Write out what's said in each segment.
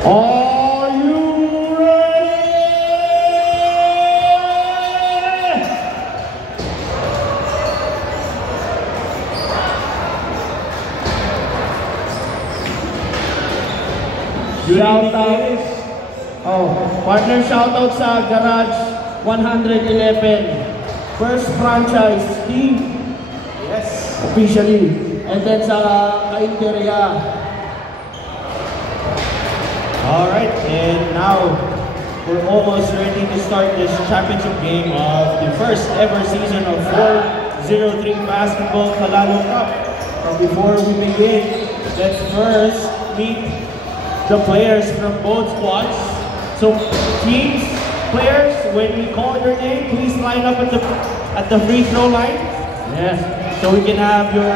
Are you ready? Shoutout. Partner shoutout sa Garage111. First franchise team. Yes, officially. And then sa KAIN. Alright, and now we're almost ready to start this championship game of the first ever season of 403 Basketball Kalalo Cup. But before we begin, let's first meet the players from both squads. So teams, players, when we call your name, please line up at the free throw line. Yes, so we can have your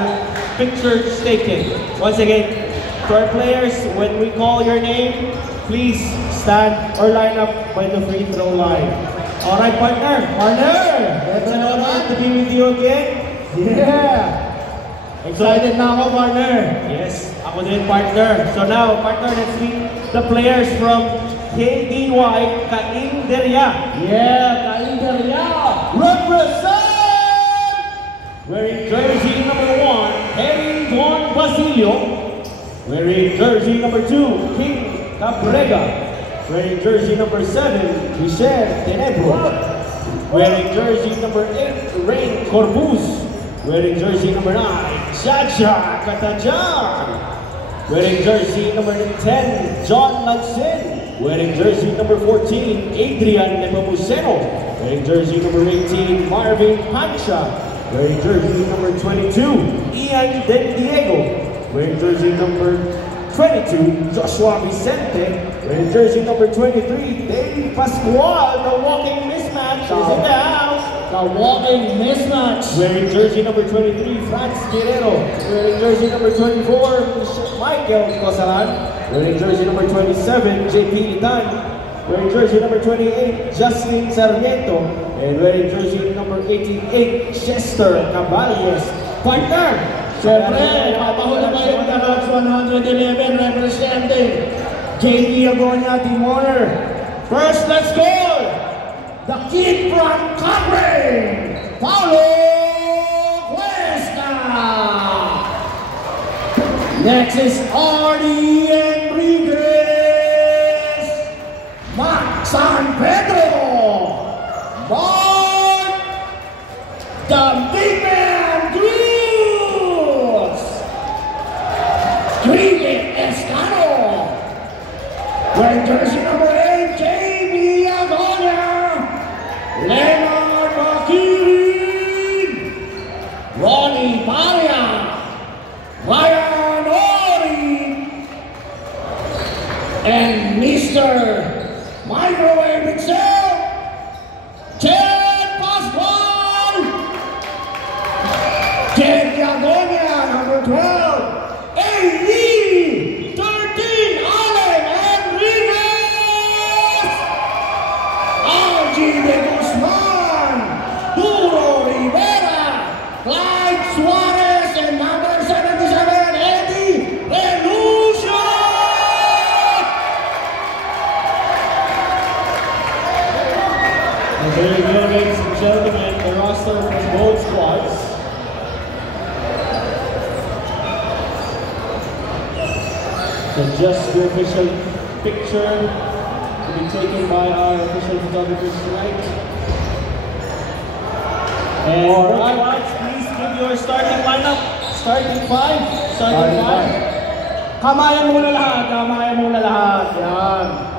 picture taken. Once again, to our players, when we call your name, please stand or line up by the free throw line. Alright, partner! It's an honor to be with you again. Yeah! Excited na ako, partner. Yes, ako din, partner. So now, partner, let's meet the players from KAIN. Yeah, KAIN. Represent! Wearing jersey number 1, Harry Juan Basilio. Wearing jersey number 2, King Cabrega. Wearing jersey number 7, Michelle Tenebro. Wearing jersey number 8, Rain Corbus. Wearing jersey number 9, Jaja Katajan. Wearing jersey number 10, John Lansen. Wearing jersey number 14, Adrian Nepomuceno. Wearing jersey number 18, Marvin Pancha. Wearing jersey number 22, Ian Del Diego. Wearing jersey number 22, Joshua Vicente. Wearing jersey number 23, Dave Pascual, the walking mismatch is in the house. The walking mismatch. Wearing jersey number 23, Franz Guerrero. Wearing jersey number 24, Michael Cosalan. Wearing jersey number 27, JP Litan. Wearing jersey number 28, Justin Sarmiento. And wearing jersey number 88, Chester Caballes. Partner! Siyempre, papahula tayo ng Garage111 representing JP Agonia, Team Honor. First, let's go! The kid from Cochrane, Paulo Cuesta. Next is Arnie Enriquez, Max San Pedro, Mark, the big man, Escano. Wearing jersey number 8, JB Agonia. Leonard Makiri. Ronnie Paria. Ryan Ori. And Mr. Microwave itself, Ted Pascual. Ted Agonia, number 12. AE 13, Allen Enriquez, Algie de Guzman, Duro Rivera, Clyde Suarez, and number 77, Eddie Relucio. And there you go, ladies and gentlemen, the roster for both squads. So just the official picture to be taken by our official photographers tonight. And alright, please give your starting lineup. Starting 5. Kamayan muna lahat. Yan.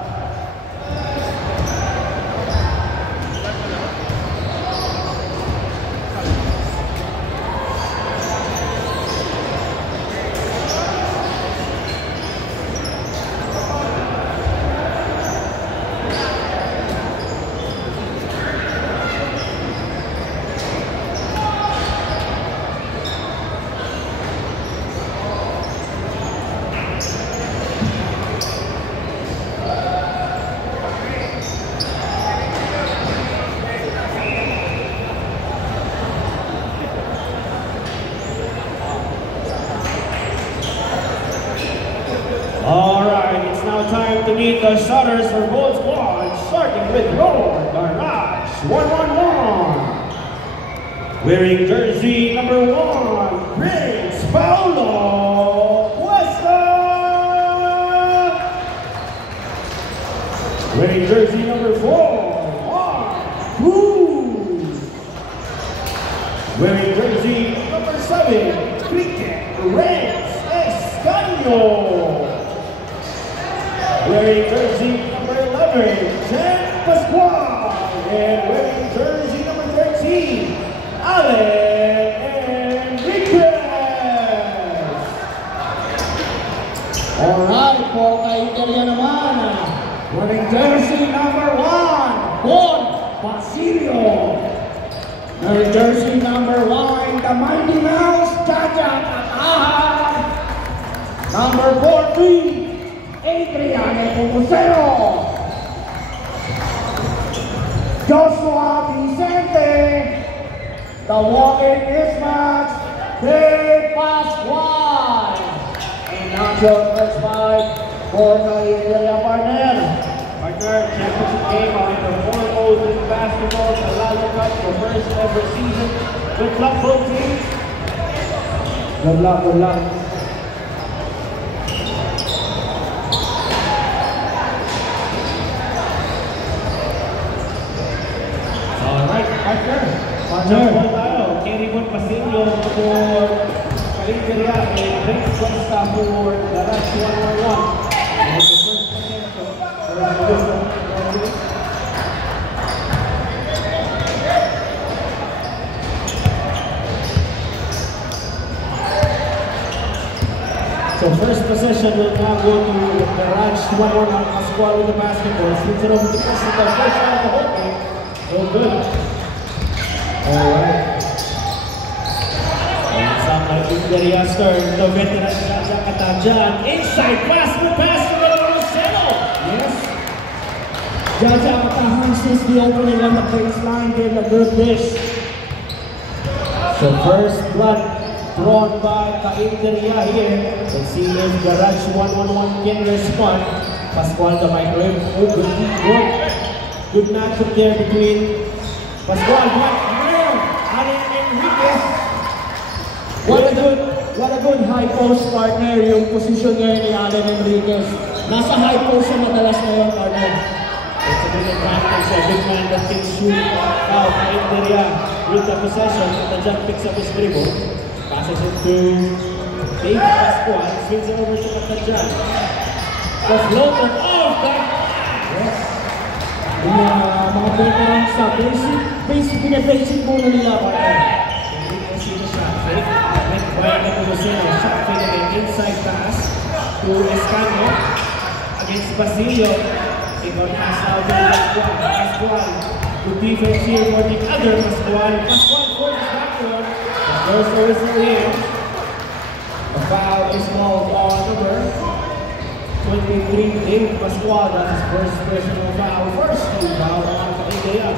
Alright, it's now time to meet the starters for both squads, starting with your GARAGE111. Wearing jersey number 1, Prince Paulo Cuesta. Wearing jersey number 4, Mark Cruz. Wearing jersey number 7, Cricket Renz Escanio. Wearing jersey number 11, Jan Pascual. And wearing jersey number 13, Allen Enriquez. Alright, po kay Italia naman. Wearing jersey number 1, Bon Basilio. Wearing jersey number 1, the Mighty Mouse, Jaja Katahan. Number 14, Adriane Pumusero. Joshua Vicente. The walk-in mismatch, De Pascual. And now your first fight for Italia partner. Partner, championship game on the foremost in basketball, the Lalo Cup, the first ever season. Good luck, both teams. Good luck, good luck. Alright, partner. KAIN Basilio for KAIN and Prince Cuesta for GARAGE111. And the first potential so first possession will now go to GARAGE111 Pascual with the basketball. Swings it over to Cuesta. The first shot of the whole game. So good. Alright. Italia Stern, the veteran Jaja Katahan. Inside pass to Rosero. Yes. Jaja Katahan sees the opening on the baseline, gave a good dish. So first blood drawn by KAIN here. Let's see if GARAGE111 can respond. Pascual the microwave. Oh, good matchup there between Pascual and Allen Enriquez. What a good high post partner yung position ngayon ni Allen Enriquez. Nasa high post siya madalas ngayon partner. It's a big advantage, a big man that can shoot. Now KAIN with the possession, the jump picks up his dribble. Passes it to Dave Pascual, swings it over to Katahan. The floater off that. Yes. Mga veterans sa basic muna nila partner. Shot fade again, inside pass to Escanio against Basilio. Got pass out to Pascual. Good defense here for the other Pascual. Pascual forces backward. The first whistle here. The foul is called on number 23, Dave Pascual. That's his first personal foul. First team foul on KAIN.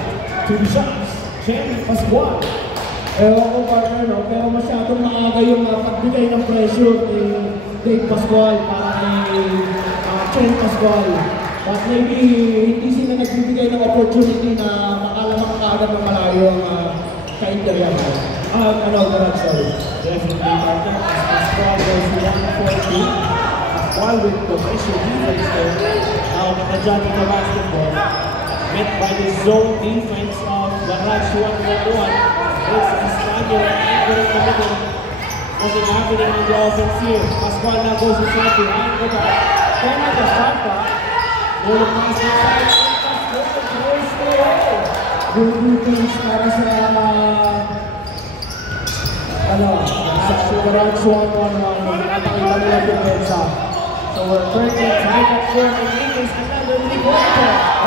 2 shots, Chen Pascual. Ewan ko partner, no? Pero masyadong maaga yung pagbigay ng pressure ni Dave Pascual para kay Chen Pascual. But maybe hindi sila nagbibigay ng opportunity na makalamak kaagad ng malayo ang KAIN. Garage, sorry. Definitely partner. Pascual goes 1-4-2. Pascual with the pressure defense there. Now Katahan with the basketball. Met by the zone defense of GARAGE111. It's Escanio anchoring the middle. Nothing happening in the offense here. Pascual now goes inside behind the back. Then at the shot clock. No pass inside. Pascual goes away. Good defense para sa GARAGE111 napakita nila depensa. So we're currently tied at 4 and English another big quarter.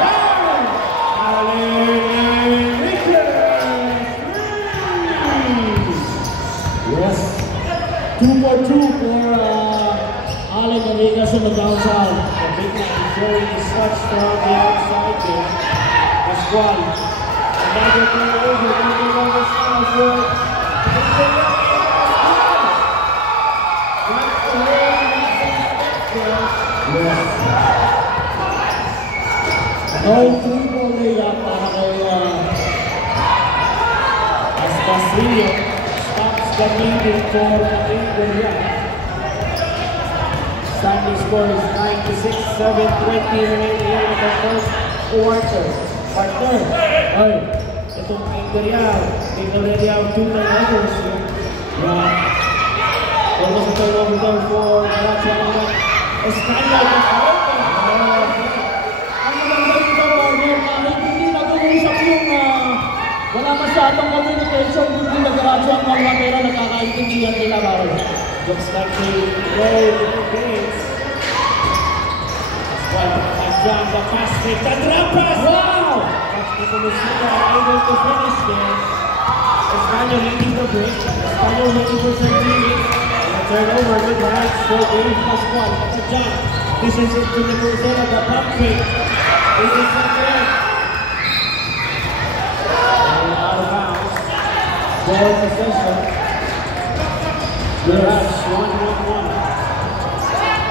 Yes. 2 for 2 for Allen Enriquez on the downside. The big man showing his touch from the outside there. Pascual. Another turnover. Moving on the style for Yes. No three-ball layup para kay Basilio stops the leading for India. Standing score is 96, 7:20 remaining here in the first quarter. Partner, ay, itong India, they already have 2 turnovers. Almost a turnover for GARAGE111. Escanya is open. Ang maganda dito, partner, kahit hindi nag-uusap yung wala masyadong communication between the GARAGE111 pero nakakaintindihan nila bawal. Looks like they roll the games. John, the pass fake, the drop pass! Wow! That's the Musika are able to finish this. Espanol leading the break. Espanol waiting for some leading. And a turnover with the right for Dave Pascual. That's a John. This is it to the Musika, the pump fake. This is not there. And out of bounds. Ball possession. GARAGE111.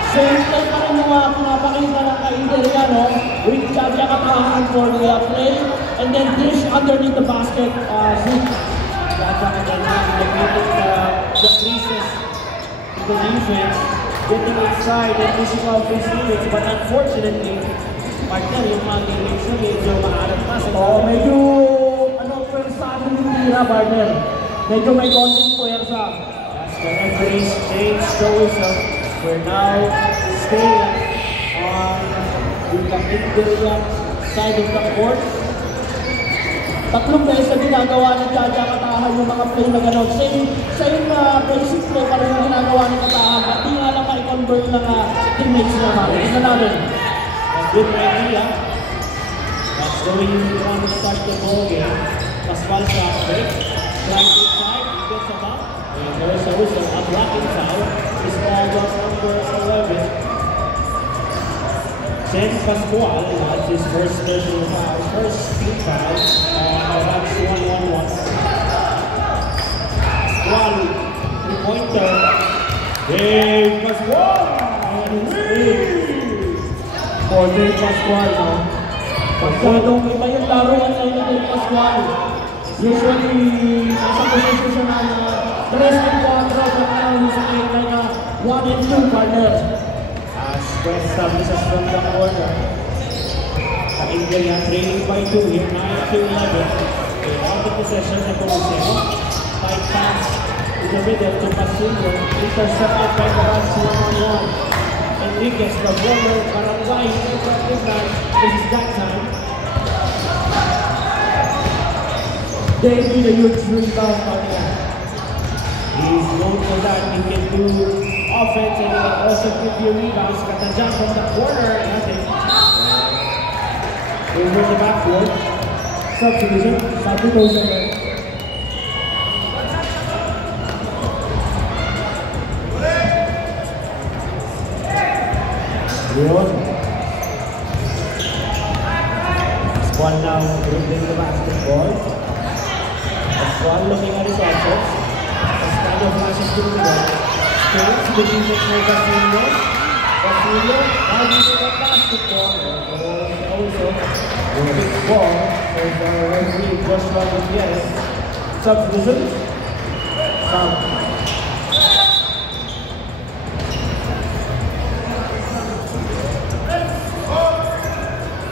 Same play pa rin yung pinapakita ng India, no? With Chacha Katahan for the play, and then dish underneath the basket. Chacha Katahan locating the creases in the defense, getting inside and pushing off his limits, but unfortunately, partner yung mga teammates na medyo maharap pa sa medyo, pwersado yung tira, partner. Medyo may konting pwersa. As the referees change the whistle, we're now staying on the India side of the court. Tatlong beses na ginagawa ni Chacha Katahan yung mga play na gano'n. Same basic play pa rin yung ginagawa ni Katahan. At di nga lang ma-convert ng teammates na namin. Ito namin. A good idea. That's the way you want to start the ball game. Pascual shot fake. Right inside, he gets a bump. And there's a whistle. A blocking foul is called on number 11. Chen Pascual, that's his first personal foul, first team foul. GARAGE111. Pascual, three-pointer. Dave Pascual! And for Dave Pascual, no? Masyadong iba yung laruan sa inyo Dave Pascual. Usually, nasa position siya na 3 and 4, but now he's playing like a 1 and 2 partner. As West establishes from the corner. India trailing by 2 here, 9-11. They have the possession at Coloseo. Tight pass in the middle to Basilio. Intercepted by GARAGE111. Enriquez, the former Barangay, this is that time. They need a huge rebound partner. He's known for that. He can do offense and also give you rebounds. Katajan from the corner. Nothing. Over the backboard. Subdivision. Subdivision. Pascual now dribbling the basketball. Pascual looking at his options. Pascual flashes to the middle. Straight to the defense for Basilio. Basilio now using the basketball. Also, the big ball for the referee Joshua Gutierrez. Subdivision.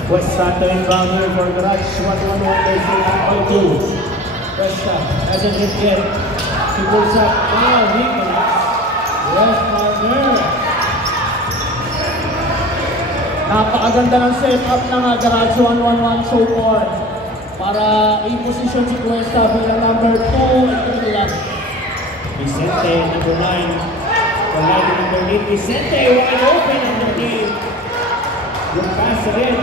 Westa to inbound here for GARAGE111. They say that 2. Westa hasn't hit yet. He pulls up. Now he connects. Yes, partner. Napakaganda ng setup ng GARAGE111 so far para i-position si Cuesta bilang number 2 at 3 nila. Vicente, number 9. The line underneath. Vicente wide open underneath. Good pass again.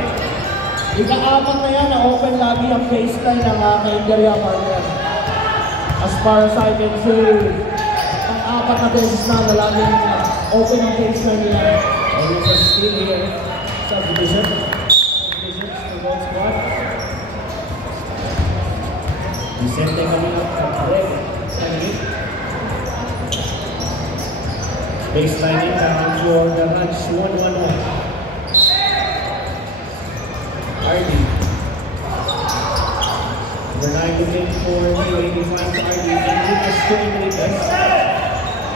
Ika-apat na yan na open lagi ang baseline ng India partner. As far as I can see, ang 4 na beses na laging open ang baseline nila. And there's a steal here. Subdivision. Subdivisions for both squad. Vicente coming up from Red. Baseline in down for GARAGE111. RD. Number 9 looking for Neway, he finds RD, and Lucas to Enriquez.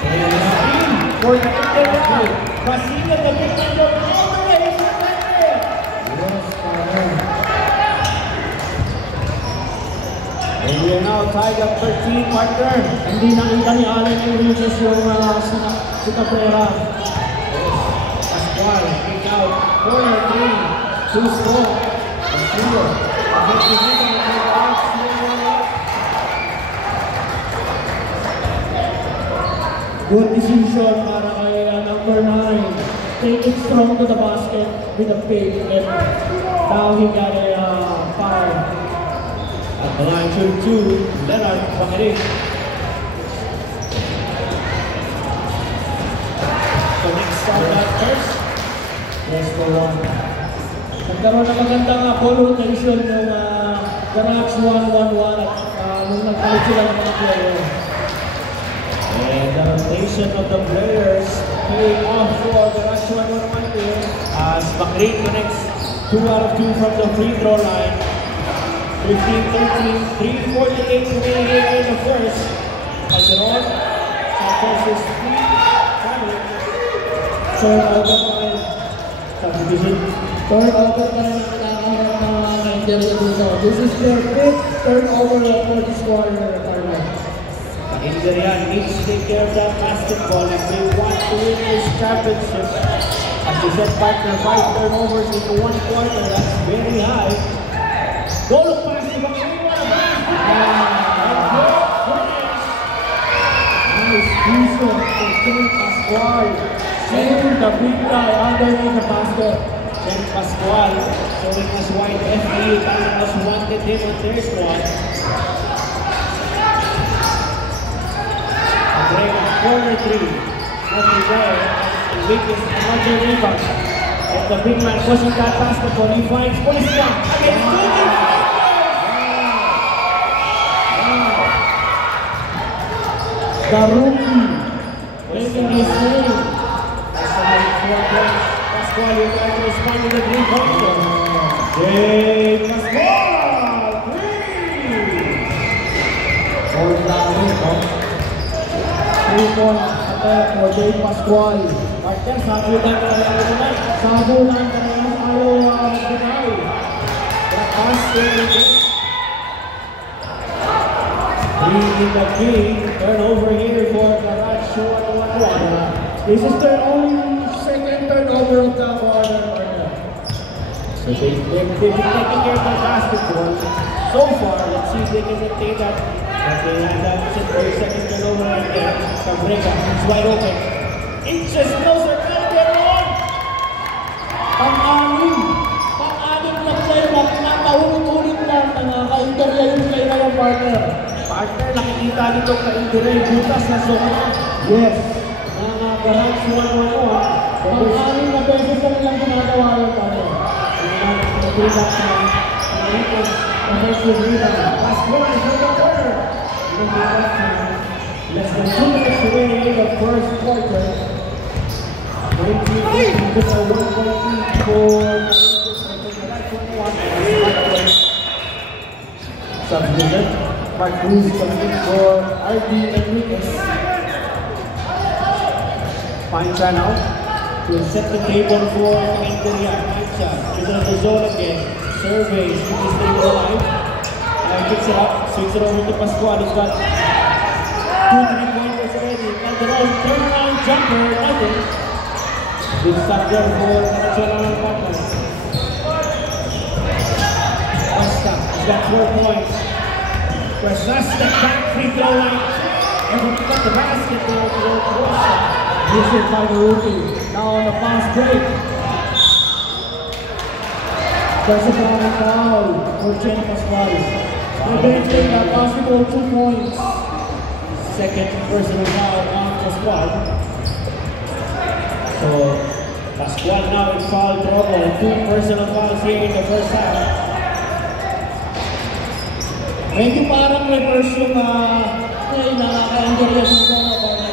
And speed for the Inter. Basile, the big number all the way to the net. And we are now tied up 13, partner. Hindi nakita ni Allen Enriquez yung si Cabrera. Pascual, kick out, corner 3, 2 score. Good decision para kay number 9. Take it strong to the basket with a pick, and now he got a foul. At the line, 2-2, Leonard Pakirin. So next stop that first. Yes, for one. Nagkaroon na magandang ball rotation ng GARAGE111 at nung nagkalit sila ng mga player. And the rotation of the players paying off for GARAGE111 here as Pakirin connects 2 out of 2 from the free throw line. 15-13, 3:48 remaining here in the first. Calderon, Santos is 3. Turnover pa rin. Subdivision. Turnover pa rin ang kailangan ng Interior dito. This is their 5th turnover for this quarter, Carmen. Interior needs to take care of that basketball if they want to win this championship. As you said, partner, 5 turnovers in 1 quarter. That's very high. Goal pass to Pakirin. Nice vision for Ken Pascual. Seeing the big guy underneath the basket. Ken Pascual showing us why FAU Tanawas wanted him on their squad. Agrega, corner 3. Nothing there. Enriquez, another rebound. And the big man pushing that basketball. He finds Polisca against Duty. The rookie making his name. Pascual, you try to respond to the 3-pointer. Jay Pascual, 3! For David, no? 3-point attack for Jay Pascual. Partner, sabutan ka na lang naman. Sabulan ka na yung ayaw Binay. The pass to Enriquez. 3 in the game. Turnover here for GARAGE111. This is their only second turnover of the quarter. So they've been taking care of the basketball so far. Let's see if they can maintain that. But they had that second turnover right there. Cabrera, it's wide open. Inches closer, Calderon! Pang-anim na play na pinakaulit-ulit lang na ka-interview yung play na yung partner. Partner, nakikita nito ka-interview butas na soka. Yes. Mga GARAGE111. Pang-anim na beses na nilang ginagawa yung partner. Nag-ilat na Enriquez, offensive rebound. Pascual is in the corner. Nag-ilat na less than 2 minutes remaining in the first quarter. 19 to the 1.3 for GARAGE111. Substitution. Mark Cruz coming for RD Enriquez. Fine channel. Will set the table for Interior. Mancha. He's in the zone again. Surveys. He's staying alive. Picks it up. Swings it over to Pascual. He's got 2 3-pointers already. Calderon. Turnaround jumper. Nothing. Good stop there for GARAGE111 partners. Costa. He's got 4 points. Pressures the back free throw line. Everyone got the basket there for Costa. This is by the rookie. Now on the fast break. There's a foul for Ken Pascual. They're going to take that basketball 2 points. Second personal foul on Pascual. So Pascual now in foul trouble. 2 personal fouls here in the first half. Medyo parang reverse yung play na naka-interior yung mga partner.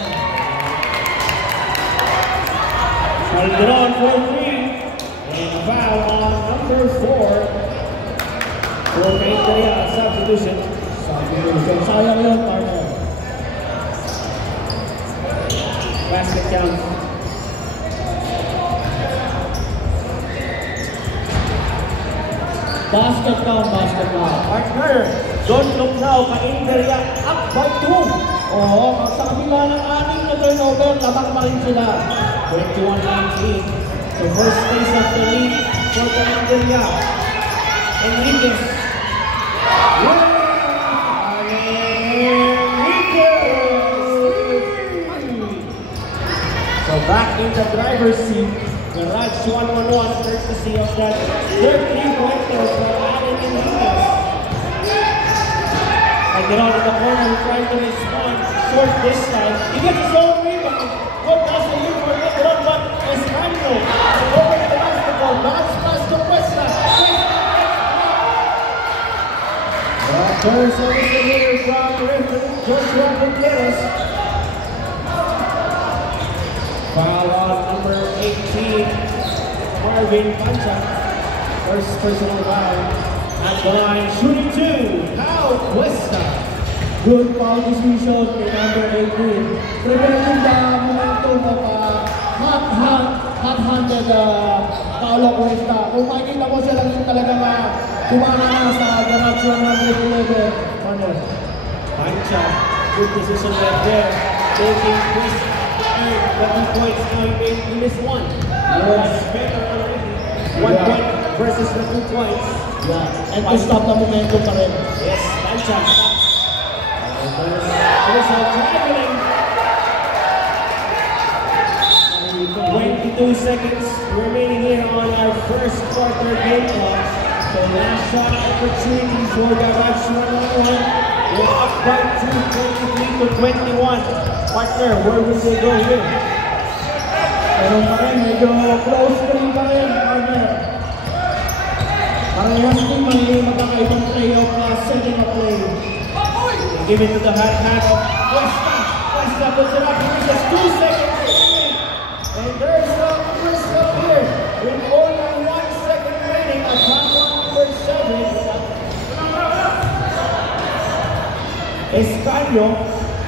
Calderon for 3. And a foul on number number 4. Okay, kaya substitution. Sayang yun, partner. Basket count. Basket count. Partner, don't look now. KAIN up by 2. Oo, sa kabila ng 6 na turnover, lamang pa rin sila. 21-19. So first place of the league for KAIN. Enriquez. So back in the driver's seat, GARAGE111, courtesy of that 3-pointer for Allen Enriquez. And get out of the corner, trying to respond short this time. He gets his own rebound. Good pass to you for the run, but Espanio over the basketball. Bounce pass to Cuesta. First service here from referee Joshua Gutierrez. Foul on number 18, Marvin Pancha. First personal foul. At the line, shooting 2, Cuesta. Good foul decision kay number 18. Preventing the momentum of hot-handed Paulo Cuesta. Kung makikita mo siya lang yung talagang kumana na sa GARAGE111. Pancha, good decision right there. Taking Cuesta. The 2 points now in this one. Yes. Better already. 1 point versus the 2 points. Yeah. And to stop the momentum pa rin. Yes, Pancha stops. Also traveling. 22 seconds remaining here on our first quarter game clock. So last shot opportunity for GARAGE111. We're up by 23-21. Partner, where will they go here? Pero pa rin, medyo close rin pa rin, partner. Parehas din may magkakaibang playoff na setting a play. Give it to the hot hand of Cuesta. Cuesta puts it up. Here's just 2 seconds remaining. And there's the Cuesta here. With only 1 second remaining on number 7. Espanio.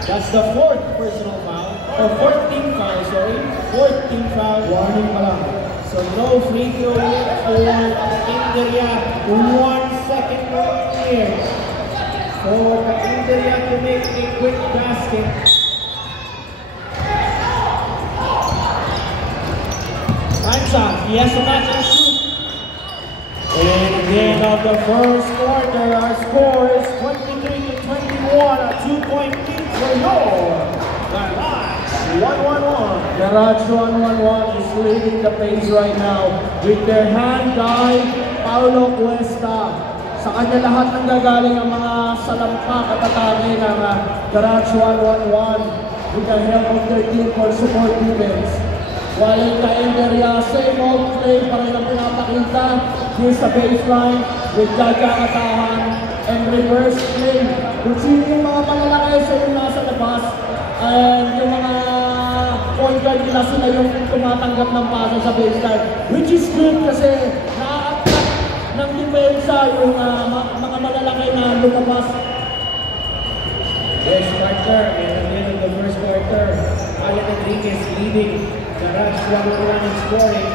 That's the 4th personal foul, or 14th foul, sorry. 14th foul. Warning pa lang. So no free throw for India. 1 second remaining here. For India to make a quick basket. Pancha, he has to match and shoot. And at the end of the first quarter, our score is 23-21, a 2-point lead for your GARAGE111. GARAGE111 is leading the pace right now with their hand guy, Paulo Cuesta. Sa kanya lahat ng gagaling ang mga salampak at atake ng GARAGE111 with the help of their team for support defense. While in KAIN, same old play pa rin ang pinapakita here sa baseline with YAH atahan and reverse play. Kung sino yung mga malalaki sa yung nasa labas and yung mga point guard nila sila yung tumatanggap ng pasa sa baseline, which is good kasi na-attract ng depensa yung mga malalaki na lumabas. Yes, partner, and at the end of the first quarter, Allen Enriquez leading GARAGE111 in scoring,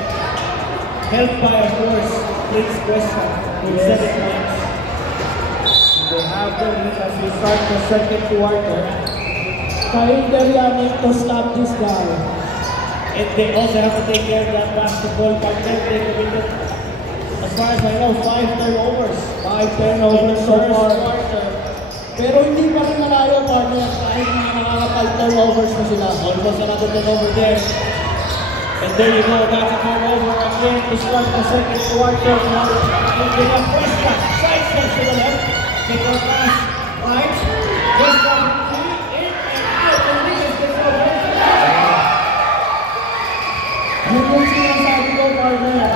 helped by, of course, Prince Cuesta with 7 points. They have the lead as we start the second quarter. KAIN need to stop this guy. And they also have to take care of that basketball partner. They committed, as far as I know, 5 turnovers. 5 turnovers so far. Quarter. Pero hindi pa rin malayo, partner, kahit nakaka-5 turnovers na sila. Almost another turnover there. And there you go, that's a turnover again to start the second quarter. India Cuesta, side step to the left. Take our pass, right. Cuesta, in and out. Enriquez gets over. Yun yung sinasabi ko, partner.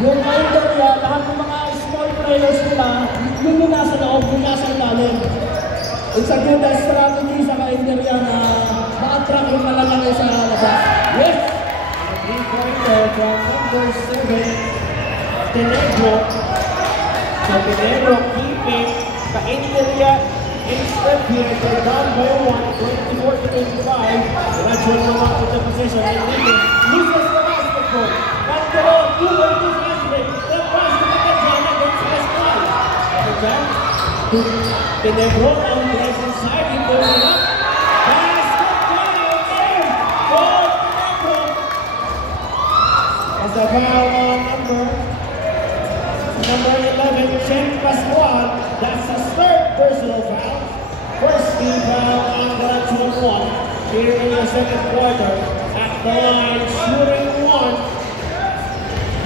Yung India, lahat ng mga small players nila, yun yung nasa loob, yung nasa ilalim. It's a good strategy sa India na ma-attract yung malalaki sa labas. Yes! 3-pointer from number 7. Tenebro. So Tenebro keeping KAIN in step here. They're down by 1, 24-25. Gradual naman with the possession. And Nico loses the basketball. Pantalon, 2-2 Ashley. Then pass to Kajan against Pascual. Kajan to Tenebro on the left side. He goes it up. Basketball in for Tenebro. As a foul on number 11, Chen Pascual. That's his third personal foul. First team foul on GARAGE111 here in the second quarter. At the line, shooting one.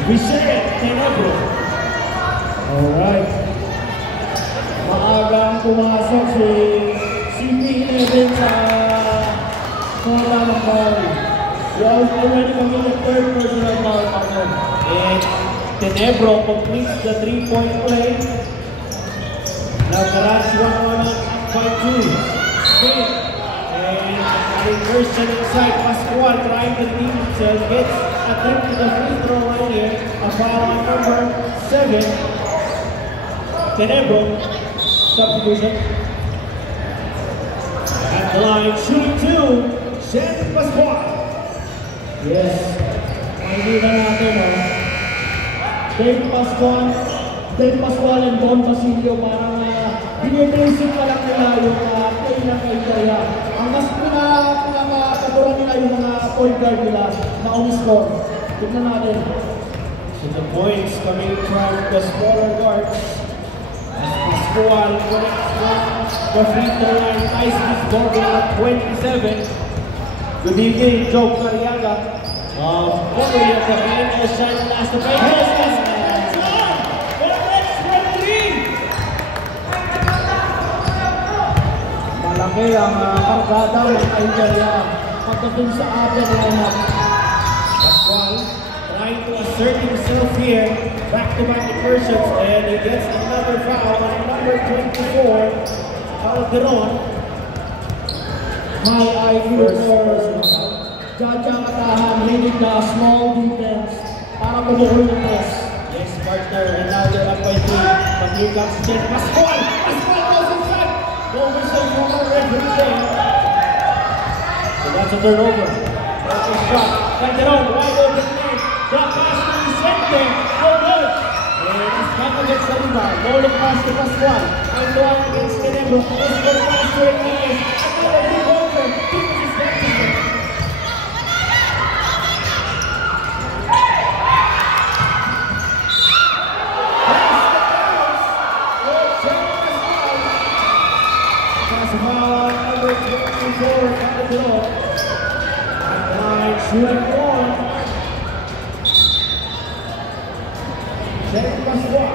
Vicente Tenebro. Alright. Maagang pumasok si P11 sa bola ng ball. He already committed third personal foul partner. And Tenebro completes the 3-point play. Now GARAGE111 up by 2. Spin. And inversion inside. Pascual trying to redeem himself. Gets a trip to the free throw line here. A foul on number 7. Tenebro. Substitution. At the line, shooting 2. Chen Pascual. Yes. Makikita natin, Dave Pascual and Don Basilio parang binibasic pa lang nila yung play ng KAIN. Ang mas pinakataburan nila yung mga point guard nila na on-score. Tignan natin. So the points coming from the smaller guards. As Pascual connects from the free throw line, ties this score at 27. Good evening, Joe Cariaga. Formerly of the KAIN shine last the break. Malaki ang kargada ng KAIN pagdating sa atin lineup. Pascual trying to assert himself here. Back-to-back inversions, and he gets another foul on number 24, Calderon. High IQ for Jaja Katahan, leading the small defense para bumukol ng press. Yes, partner, and now they're up by 3. But here comes Chen Pascual. Pascual goes inside. No whistle from the referee there. So that's a turnover. That's a shot. Calderon, wide open man. Drop pass to Vicente. No good. And it's back against the rebound. No look pass to Pascual. And one against Tenebro. This goes pass to Hernandez. Another big over. Keeps his back to him. Number 24, Calderon. At the line, shooting one. Chen Pascual.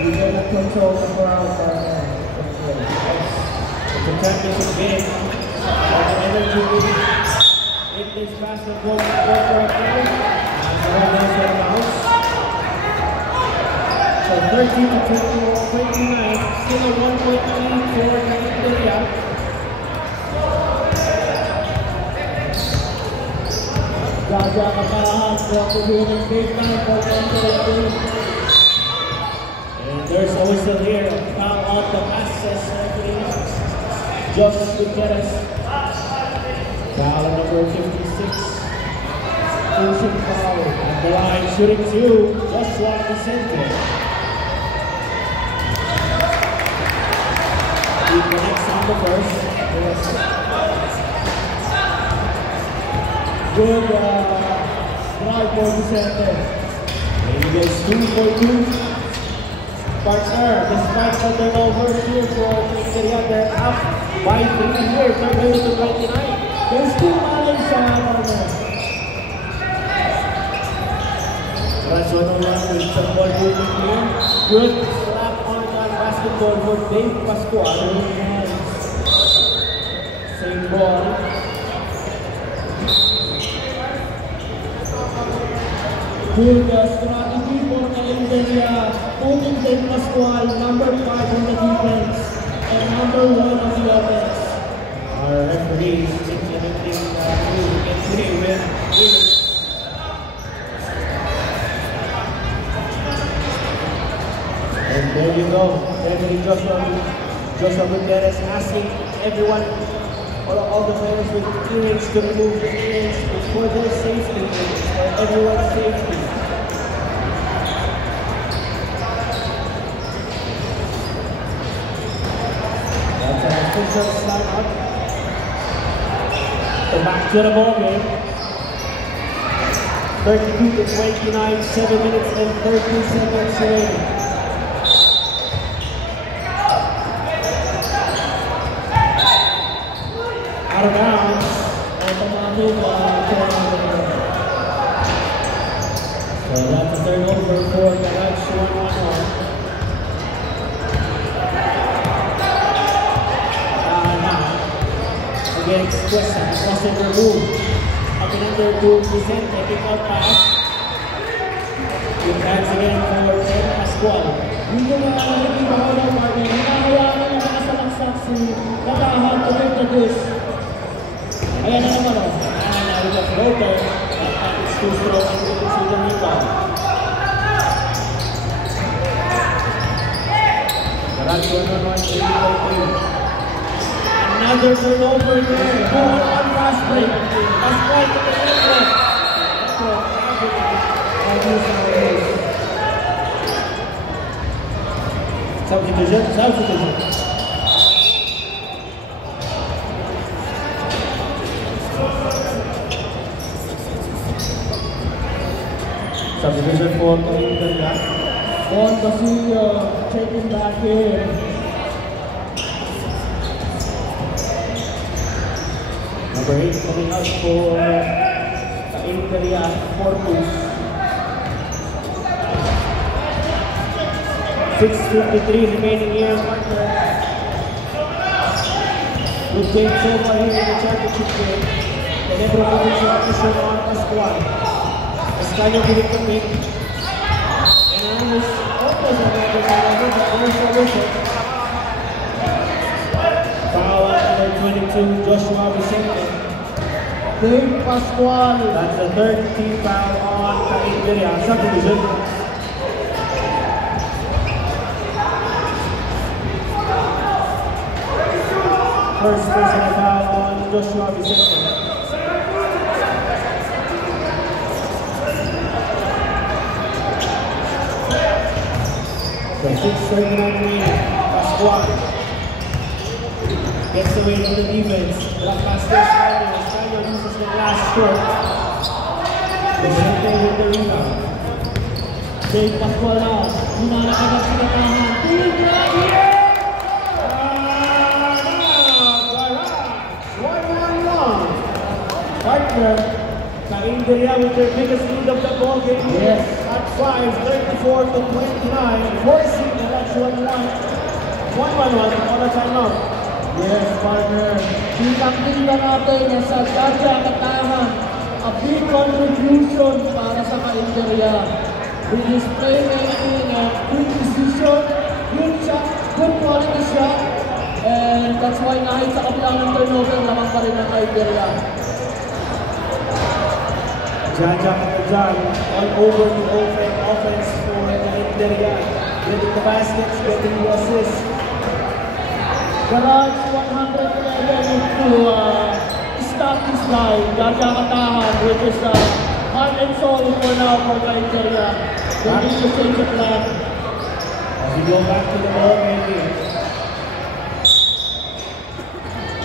You cannot control the crowd. It's a championship game. Energy in this basketball quarter play. So 13-29, still a 1-point lead for KAIN. Jaja Katahan contributing big time for KAIN. And there's a whistle here. Foul on the passes. Josh Gutierrez. Foul on number 56. Pushing foul. At the line, shooting 2. Joshua Vicente. He connects on the first. Good drive for Vicente. And he gets 2 for 2. Partner, despite the turnover here for KAIN, they're up by 3 here, 30-29. There's still knowledge sa partner. GARAGE111 with some ball movement here. Good slap on that basketball for Dave Pascual. Same ball. Good strategy for KAIN. putting Dave Pascual number 5 on the defense and number 1 on the offense. Our referee is implementing the rule we can play with. And there you go. Referee Joshua Gutierrez asking everyone, all the players with earrings to remove the earrings. It's for their safety, it's for everyone's safety. That's an official sign out. So back to the ball game. 32-29, 7 minutes and 30 seconds remaining. Out of bounds. So that's a turnover for GARAGE111. Now, against Weston, Weston removed. Up and under to Vicente, pick out pass. Good hands again for Dave Pascual. Dito na nakikita ko ng partner, hinahayaan na nakasalaksak si Katahan to make the dish. Ayan na naman o. And now we got floater. That time it's too strong and we can see the rebound. GARAGE111, Another turnover there. Ball on fast break. Pascual to the network. Substitution. Substitution for KAIN. Juan Basilio checking back in. Number 8 coming out for KAIN Corpus. 6:53 remaining here, partner. Good game so far here in the championship game. The Lebron position on Pascual. Pascual with the pick. And almost another but there's a whistle. Foul on number 22, Joshua Vicente. Dave Pascual. That's the third team foul on KAIN. Subdivision. First personal foul on Joshua Vicente. So 6:39 remaining. Pascual gets away from the defense. Black pass to Espanol uses the last stroke. Vicente with the rebound. Dave Pascual now. Hinanakagat si Katahan. Big right here! Partner, KAIN with their biggest lead of the ball game. Yes. At 5:34-29, forcing GARAGE111 on a timeout. Yes, partner. Kitang-kita natin na sa Katahan, a big contribution para sa KAIN. With his playmaking, good decision, good shot, good quality shot, and that's why kahit sa kabilang ng turnover, lamang pa rin ang KAIN. Jaja all over the offense for KAIN. Getting the baskets, getting the assists. GARAGE111 to stop this line. Jaja Katahan, which is heart and soul for now for KAIN. They need to change the plan. As we go back to the ball game.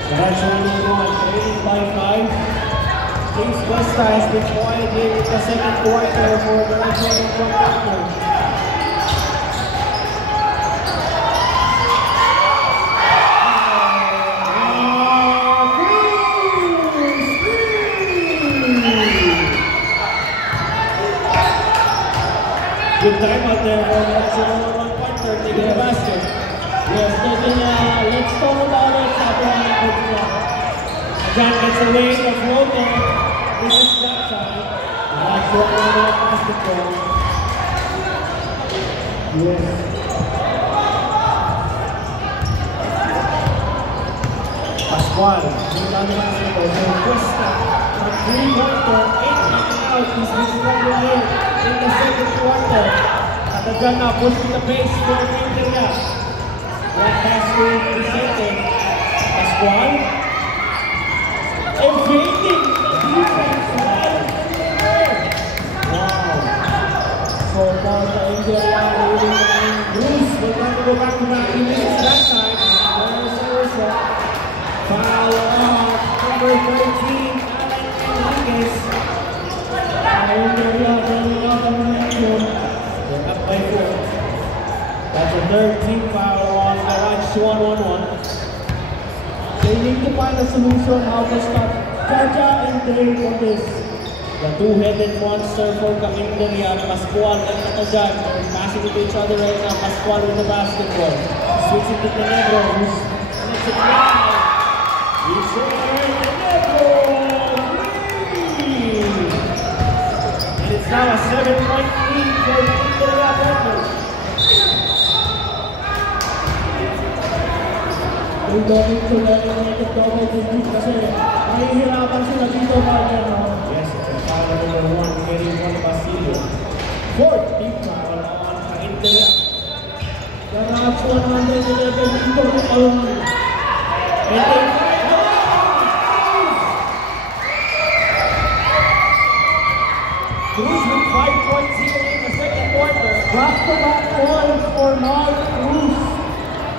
GARAGE111 trailing by 5. James Costa has been quiet here in the second quarter for GARAGE111 partner. Good time out there for GARAGE111 partner taking the basket. Yes, let's talk about it. John gets away from Roto. This is that side. GARAGE111 basketball. Yes. Pascual, hindi na naman sa ito. So, Cuesta, from 3-pointer, 8 out. He's missing in the second quarter. At the gun now, push to the base for India. One pass to presented. Pascual. Evading the defense. Wow. So far, the India leading Bruce. We're going to go back to 90 minutes that time. There's Rosa. Foul off. Number 13, Alan Enriquez. They're up by 4. That's a third team foul on GARAGE111. They need to find a solution how to stop Jaja and Dave on this. The two-headed monster for Kamindaria, Pascual and Natajan. They're passing to each other right now. Pascual with the basketball. Switching to Tenebro, who's connects it right. He's there, Tenebro! And it's now a 7-point lead for Kamindaria Partners. They don't need to let it make a double digit kasi mahihirapan sila dito partner, no? Yes, it's a foul number 1, getting one Basilio. Fourth team foul on Kamindaria. GARAGE111 dito rin alone. And then, Cruz with 5 points here in the second quarter. Back-to-back points for Mark Cruz.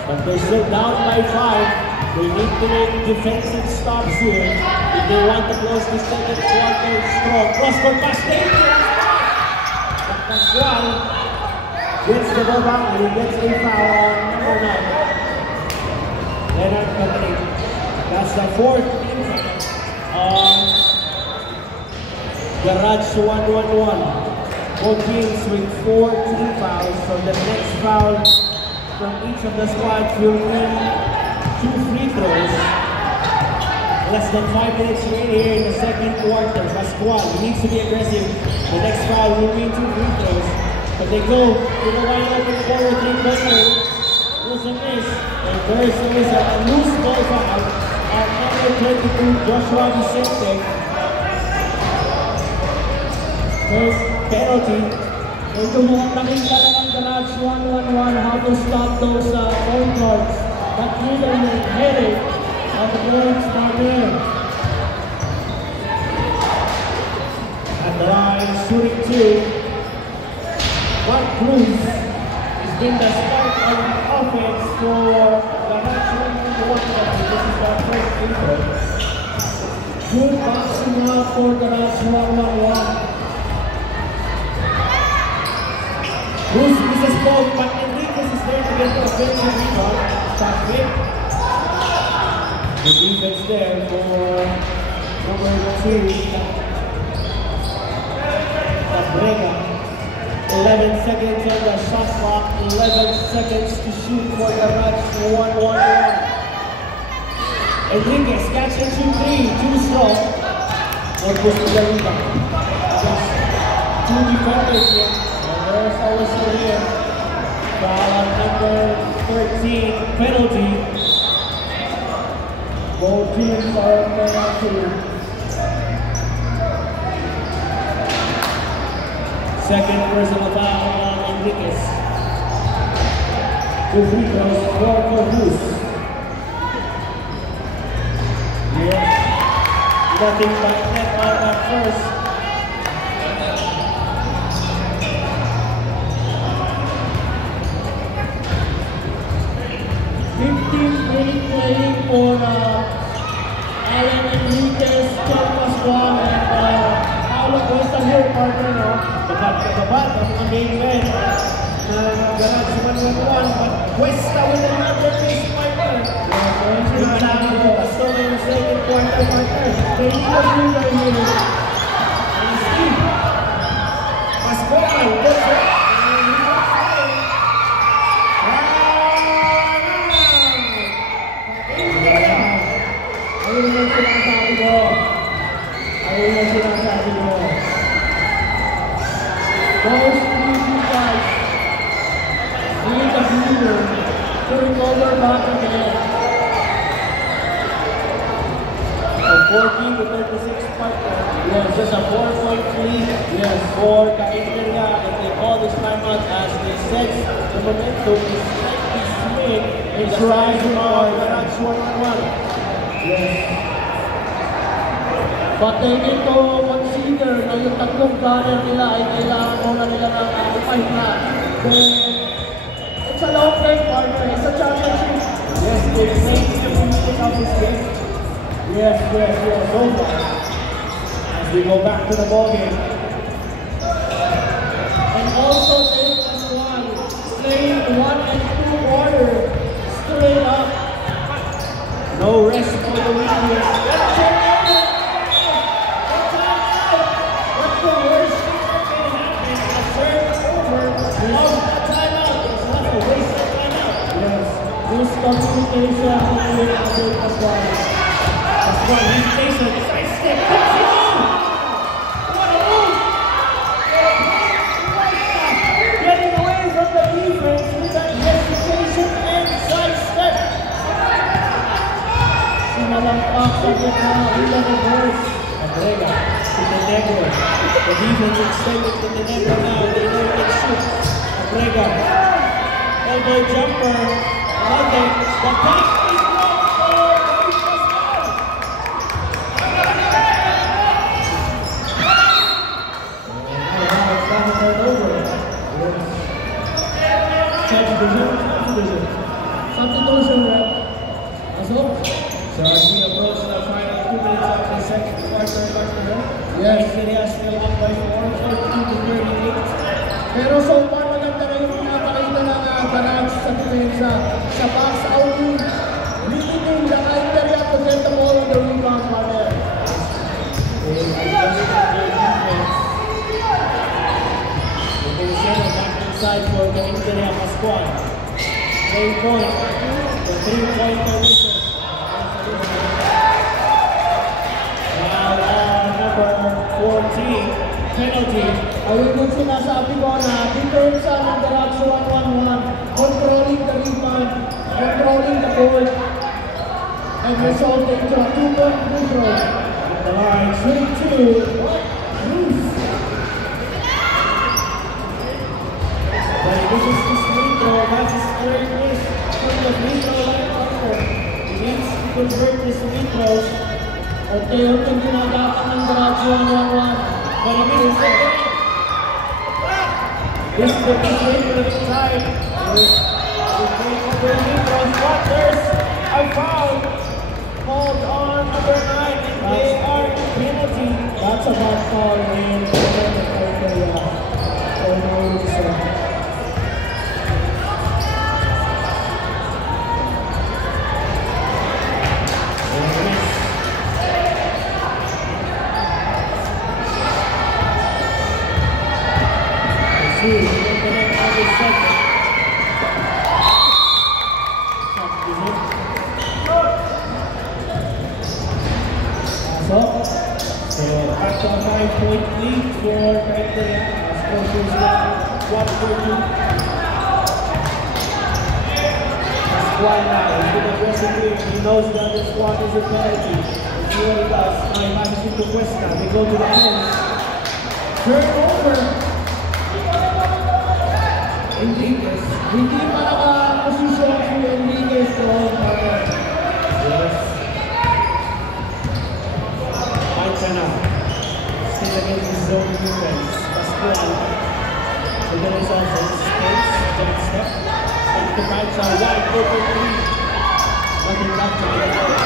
But they're still down by 5. They need to make defensive stops here if they want to close the second quarter strong. Cross-court pass, dangerous pass! But Pascual gets the ball back and he gets a foul on number 9. Leonard Patrick. That's the fourth team foul. GARAGE111. Both teams with 4 team fouls. So the next foul from each of the squads will win 2 free throws. Less than 5 minutes remaining here in the second quarter. Pascual needs to be aggressive. The next foul will win 2 free throws. But they go to the wide open forward 3-pointer. There's a miss. And there's always a loose ball foul at number 22, Joshua Vicente. First penalty. Ito mukhang nakita ng GARAGE111 how to stop those point guards that give them a headache of the points down there. At the line, shooting 2. Mark Cruz has been the spark of the offense for GARAGE111. This is their first free throw. Good boxing out for GARAGE111. Cruz misses both, but Enriquez is there to get the offensive rebound. Shot flip. The defense there for number 2. Cabrera. 11 seconds on the shot clock. 11 seconds to shoot for GARAGE111. Enriquez catch and shoot 3. Too strong. Or push to the rebound. Just 2 defenders here. There's a whistle here. Foul on number 13, penalty. Both teams are on penalty. Second personal foul on Enriquez. 2 free throws for Cruz. Yes. Nothing but net on at first. 15-minute playing for Alan Enriquez, Ken Pascual, and Paolo Cuesta here, partner, no? Kabat ang mga main men ng GARAGE111, but Cuesta with another miss, partner. Nahanapin ko pasto na yung second quarter, partner. They need a shooter here. And Steve Pascual, good shot. Ayun yung sinasabi ko. Ayun yung sinasabi ko. Those three guys recover back again. From 40 to 36 partner. Yes. Just a 4-point lead. Yes. For KAIN, and they call this timeout as they sense the momentum is slightly swing. It's rising on on GARAGE111. Yes. But they need to consider na yung tatlong gunner nila ay kailangan muna nila ng pahinga. Then, it's a long game, partner. It's a championship. Yes, they played the music of this game. Yes. So far. As we go back to the ball game. And also, they as one playing 1 and 2 quarter straight up. No rest for the weekend. Miscommunication with Abel Pascual. Pascual, he's patient. Side step. What a move! Getting away from the defense with that hesitation and side step. Sinalampak sa gitna, ilan ang verse. Cabrega to the negro. The defense extended to the negro now. They know they can shoot. Cabrega. Elbow jumper. Nothing. The pass is blocked for Pascual. It's not turned over. Substitution, right? So as we approach the final 2 minutes of the second quarter, Yes. Nigeria still up by 42 to 38. Pero so far, maganda na yung pinapakita ng Garage sa depensa. Sa box out, limiting the Nigeria to get the ball on the rebound partner. They adjusted their defense. They can send it back inside for the Nigeria Pascual. 3 point. The 3-pointer misses. Now number 14, penalty. Ayun yung sinasabi ko na depensa ng Garage 111, controlling the rebound, controlling the ball, and resulting to a 2-point free throw. The line, 3-2. but this is his free throw. That's his third miss from the free throw line partner. He needs to convert his free throws. Unti-unting ginagapan ng Garage 111. But he misses again. This is the favorite time. We're going over free throws, but there's a foul called on number 9, and they are in penalty. That's a bad foul in the area. For no reason. So, back to a 5-point lead for KAIN. Score is 1-4-2. Pascual now, he's going to address the three. He knows that this one is a penalty. Let's see what he does. May managing to Cuesta. They go to the ends. Turnover. Enriquez. Hindi pa naka-posisyon si Enriquez doon. Yes. Antana. Still against his zone defense. Pascual. So there is also space. Jump step. Take the bounce out wide open three. Nothing back to the number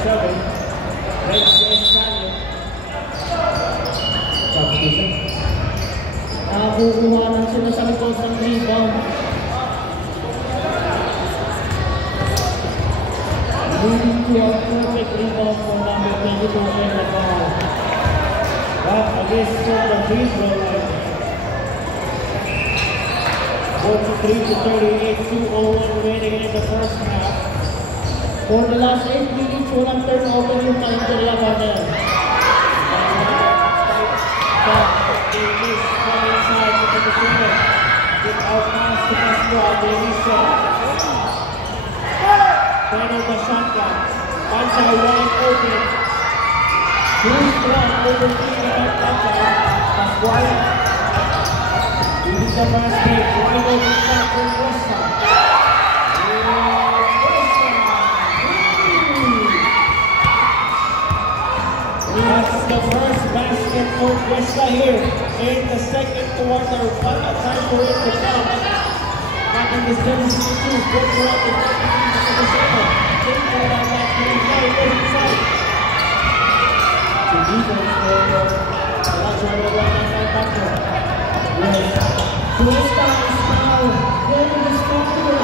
7. Nakakukuha sila sa likod ng rebound. Leading to a perfect rebound for number 22 in the ball. But against the free throw line. 43 to 38, 2:01 remaining in the first half. For the last 8 minutes, walang turnover yung Nigeria partner. Pancha wide open. Too strong overthinking of Pancha. Pascual. Using the basket. Wide open shot for Cuesta. That's the first basket for Cuesta here in the second quarter. What a time for it to come. Back in the 72, good for up the 50 Take for that last game. Now he goes inside. The defense for GARAGE111 back there. Yes. Cuesta is now very respectable.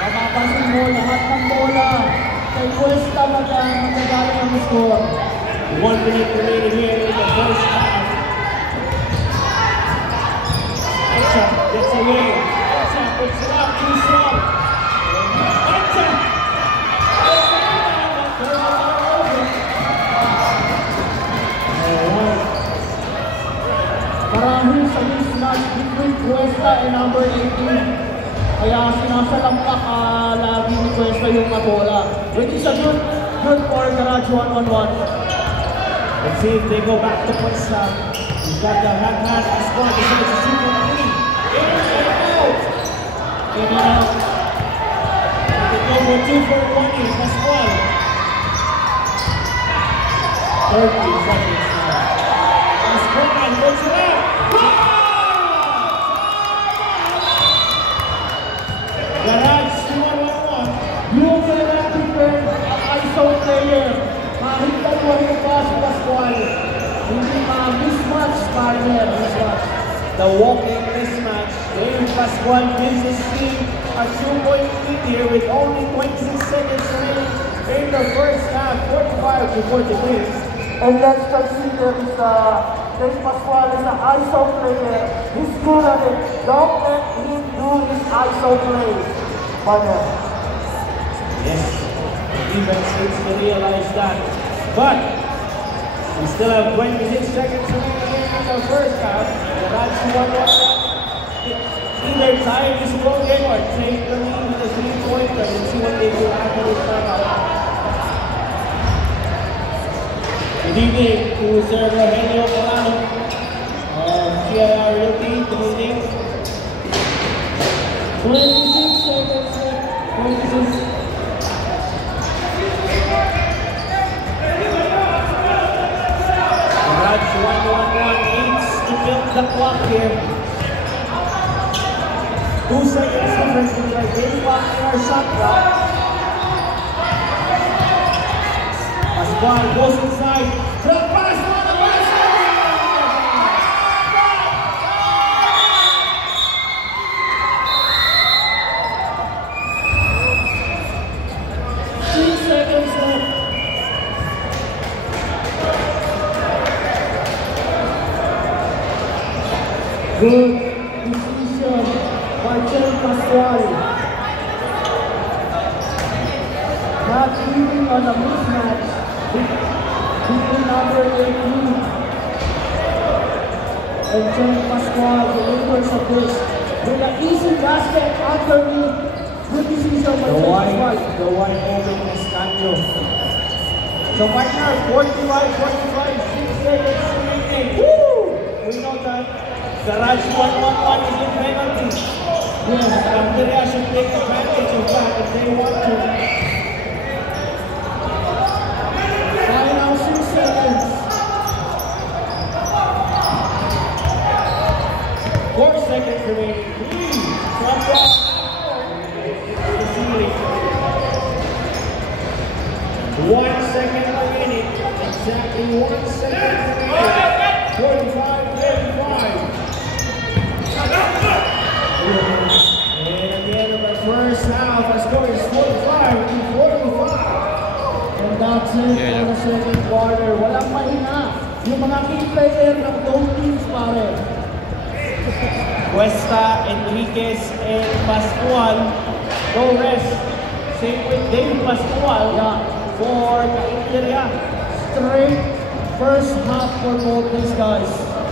Mapapansin mo lahat ng bola kay Cuesta magagaling ang score. 1 minute remaining here in the first half. Pancha gets away. Pancha puts it up too strong. Pancha! Marahil sa mismatch between Cuesta and number 18. Kaya sinasalampak lagi ni Cuesta yung bola. Which is a good for GARAGE111. Let's see if they go back to Cuesta. He's got the hand squad. He's going to shoot from 3. In and out. In and out. They go for 2 for 1 here. Pascual. 30 seconds now. Pascual puts it up. GARAGE111. You cannot defend ang ISO player. Kahit dalawa yung pass Pascual. Hindi mismatch partner. Mismatch. The walking mismatch. Dave Pascual gives his team a 2-point lead here with only 26 seconds remaining in the first half. 45 to 43. And let's consider Dave Pascual is an ISO player. He's good at it. Don't let him do his ISO play. Partner. Yes, the defense needs to realize that. But we still have 26 seconds remaining in the first half. GARAGE111 either tie this ball game or take the lead with a 3-pointer and see what they do after this timeout. Good evening to Sir Rogelio Colano of GIR Realty. Good evening. 26 seconds left. 26. GARAGE111 needs to milk the clock here. 2 seconds difference because they blocked our shot clock. Pascual goes inside. The pass on the basket! 3 seconds left. Good decision by Pascual. Not even on a mismatch between number 18 and Pascual, the leaders of this. With an easy basket underneath. Good decision by Pascual. The white open Escanio. So partner, 45, 6 seconds remaining. Woo! We know that GARAGE111 is in penalty. Yes, Amberia should take advantage of that if they want to. Final 6 seconds. 4 seconds remaining. From the ceiling. 1 second remaining. Exactly 1 second remaining. 45, 35. And at the end of the first half, our score is 45 to 45. And that's it for the second quarter. Walang mahina. Yung mga key player ng both teams pare. Cuesta, Enriquez, and Pascual. No rest. Same with Dave Pascual for Cain. Straight first half for both these guys.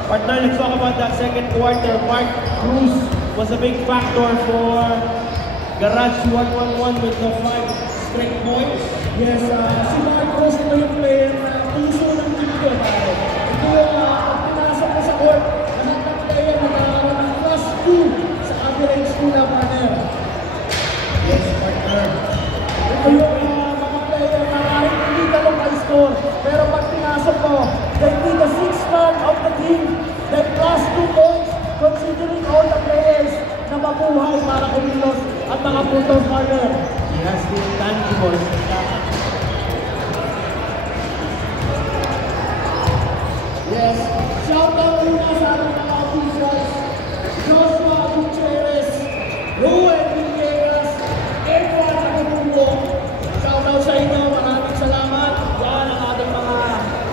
Partner, let's talk about that second quarter. Mark Cruz was a big factor for GARAGE111 with the 5 straight points. Yes, si Mark Cruz ito yung player na puso ng team ko. Ito yung pag pinasok ko sa court, lahat ng player nagkakaroon ng +2 sa average nila, partner. Yes, partner. Ito yung mga player na kahit hindi talong high-score, pero pag pinasok ko, they need the 6th man of the team, they +2 points, considering all the players na mabuhay para kumilos at mga puntos, partner. He has the intangibles. Yes, shout out muna sa ating mga officials, Joshua Gutierrez, Ruel Villegas, Edward Nagabungo. Shout out sa inyo, maraming salamat. Yan ang ating mga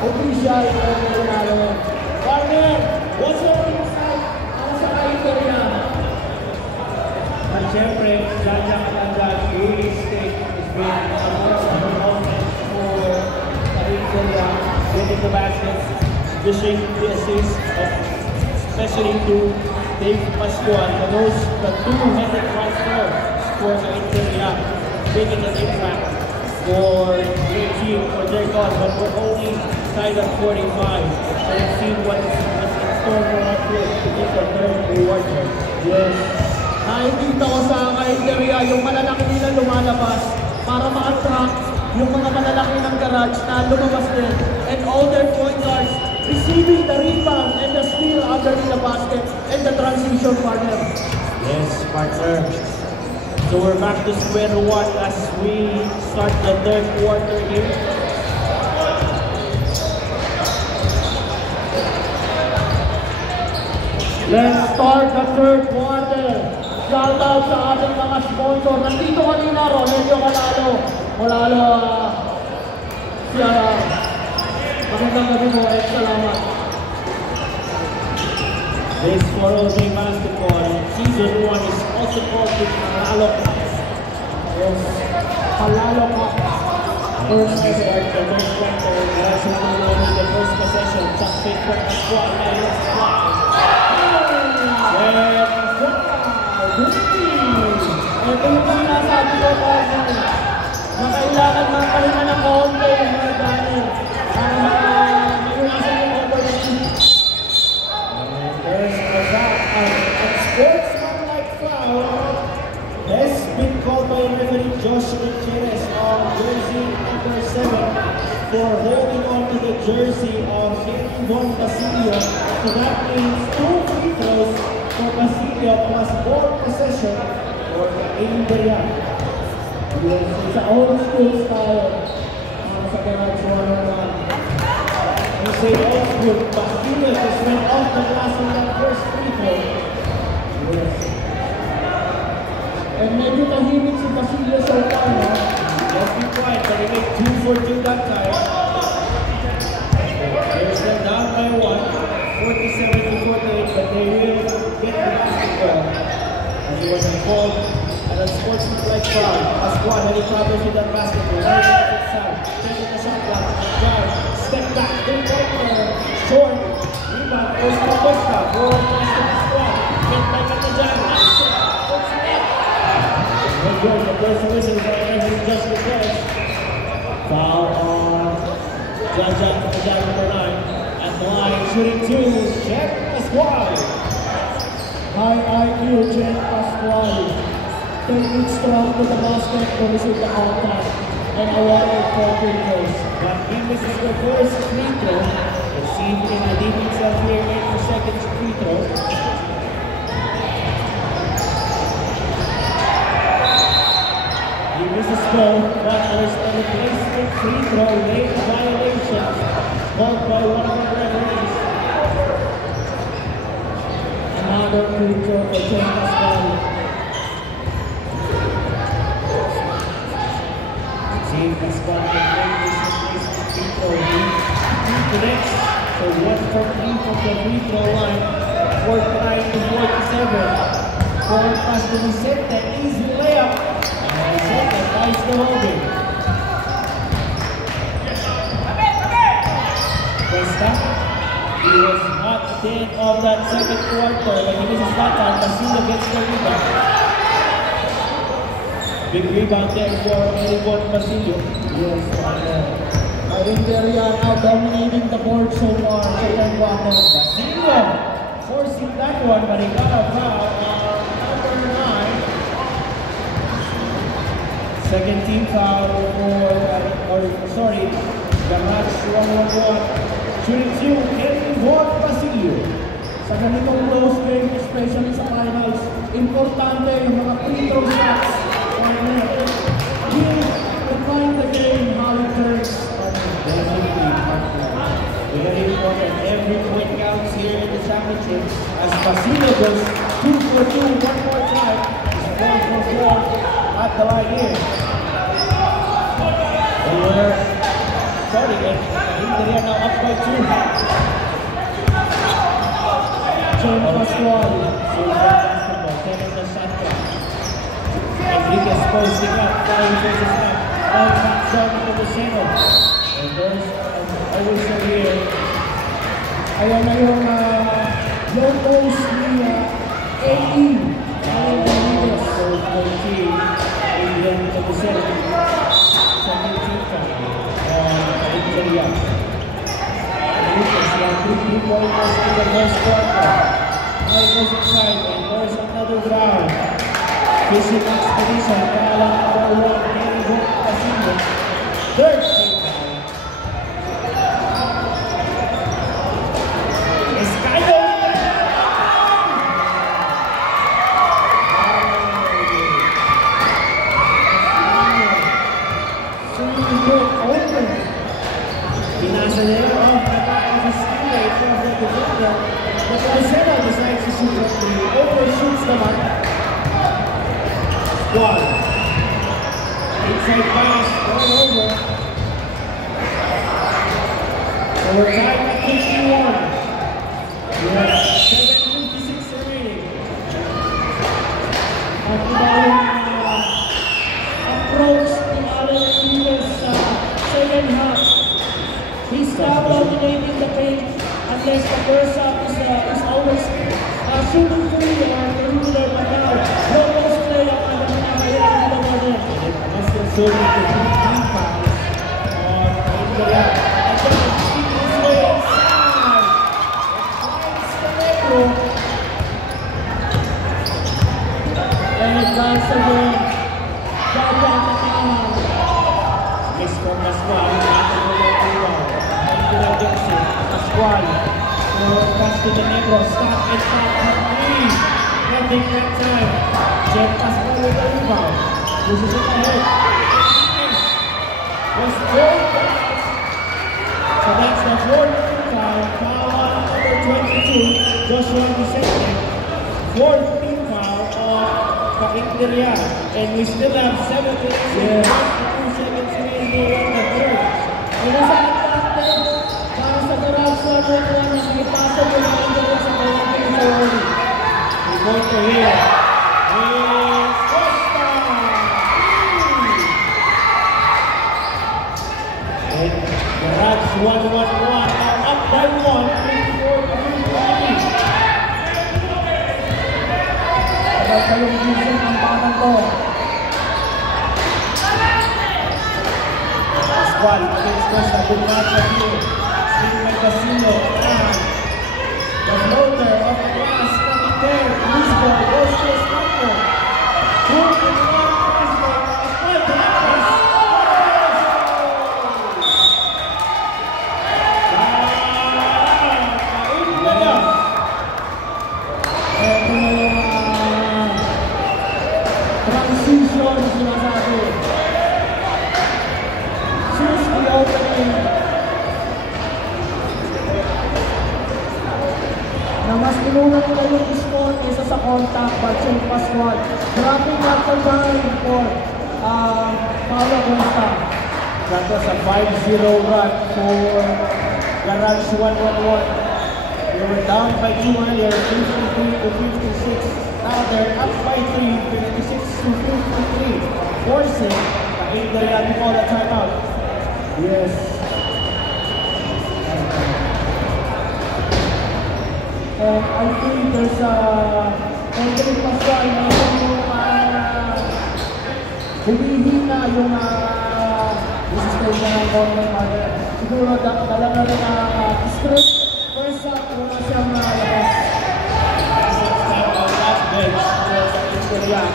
official na nangyayari. Partner, what's your insight sa criteria? At syempre, Jaja really state has been a most important for Kain, getting the baskets, dishing the assists, especially to Dave Pascual, the two-headed transfer for Kain, making an impact for their team, for their cause, but we're only tied at 45. So let's see what's in store for our group to get the third quarter. Yes. Nakikita ko sa criteria yung malalaki nila lumalabas para ma-attract yung mga malalaki ng garage na lumabas din. And all their point guards receiving the rebound and the steal underneath the basket and the transition, partner. Yes, partner. So we're back to square one as we start the third quarter here. Let's start the third quarter. Shout out sa ating mga sponsor. Nandito kanina, Rogelio Malalo, siya, magandang gabi mo, salamat. This 403 basketball season 1 is also called the Palalo Cup. Yes, Palalo Cup. First start the first quarter, also followed with the first possession. Top pick from the squad, minus 1. Ito yung sinasabi ko, partner, na kailangan magpahinga ng kaunti yung mga Daniel para mayulisan yung opportunity. There's a foul, a sportsmanlike foul has been called by referee Josh Gutierrez on jersey number 7 for holding on to the jersey of Kain Basilio. So that means 2 free throws for Basilio plus 4 possession for Kain. Yes, it's an old school style sa GARAGE111. You say old school, Basilio just went off the glass on that first free throw. Yes. And medyo tahimik si Basilio so far, no? Let's be quiet, but he made 2 for 2 that time. They're still down by 1, 47-48, but they will get the basketball. As he was involved at a sportsmanlike foul. Pascual had he travels with that basketball. Right inside, checking the shot clock, drive, step back, 3-pointer, short, rebound, goes to Costa, forward pass to Pascual, get back at the jam, that's it, puts it up. Good work, the first whistle by referee Josh Gutierrez. Foul on Jaja number 9 at the line, shooting 2, Chen Pascual. High IQ, Chen Pascual. Technique strong to the basket to receive the contact and awarded 4 free throws. But he misses the first free throw. Let's see if he can redeem himself here in the second free throw. He misses both, but there's a replacement free throw, late violation called by one of the referees. Another free throw for Chen Pascual. See if Pascual can make this replacement free throw. He connects, so 1 for 3 from the free throw line, 49-47. Forward pass to Vicente, easy layup. And Vicente tries to hold it. Costa, he was not at the end of that second quarter. When he misses that time, Basilio gets the rebound. Big rebound there for Eric Basilio. Yes, Interior now dominating the board so far. Second quarter. Basilio forcing that one, but he got a foul on number 9. Second team foul for, Garage 111. Shooting 2, Eric Basilio. Sa ganitong close game, especially sa finals, importante yung mga free throw shots. Give define the game how it turns. Very important. Every point counts here in the championship. As Basilio goes 2 for 2 one more time. He's 4 for 4 at the line here. Interior now up by 2. John Pascual. Basketball, 10 in the center. Enriquez posting up, flying faces up. All back down into the center. And there's a whistle here. Ayan na yung low post ni AE. Enriquez goes 14. England into the center. 17 from Interior. Enriquez, 3-pointers in the first quarter. Now he goes inside, and there's another foul. Fishing expedition, foul on number 1, Eric Basilio. Third team foul. Escaldo! Pinasa niya yun off the back of his teammate from the defender. But Marcelo decides to shoot from 3. Overshoots naman. Squad. Inside pass, going over. So we're tied at 51. We have 7:56 remaining. At iba yung approach ni Allen Enriquez sa second half. He's now dominating the paint unless the first half is always shooting 3 or regular, but now low post play ang nangyayari dito mo din. Unless they're serving the 3 fouls on Interior. And then the feet is way inside. It finds the Negro. And it runs again. Gaya ang nakahan. Miss from Pascual. Pascual. Pass to the Negro. Stop and stop for 3. Nothing that time. Jeff Pascual with the rebound. This is it ahead. Was 4 fouls. So that's the 4th foul. Foul on number 22. Joshua Vicente. 4th team foul on Interior. And we still have 7 minutes and 22 seconds remaining in the third. Inasahan natin para sa Garage 111 na may pasok yung mga Interior sa kanyang pinag-sorry. Reporter here. It's Costa! And Garage 111 are up by 1, 54-53. Kapag kayong gising ang batang to. Pascual against Costa. Good matchup here. Steve Basilio. The floater of the glass coming there. Lisbo goes to his partner. Good in the left Lisbo. Pascual to Lopez. Ito na yung transition na sinasabi. Since the opening na mas pinuna nila yung score kaysa sa contact but St. Pascual. Grabe nga ito dahil for Paolo Costa. That was a 5-0 run for Garage 111. They were down by 2 earlier, 53-56. Now they're up by 3, 56-53. Forcing the Interior to call the timeout. Yes. And I think there's entry Pascual na yung humihina yung resistensya ng corner mother. Siguro dala na rin script. First up, wala siyang labas. That bench for YAH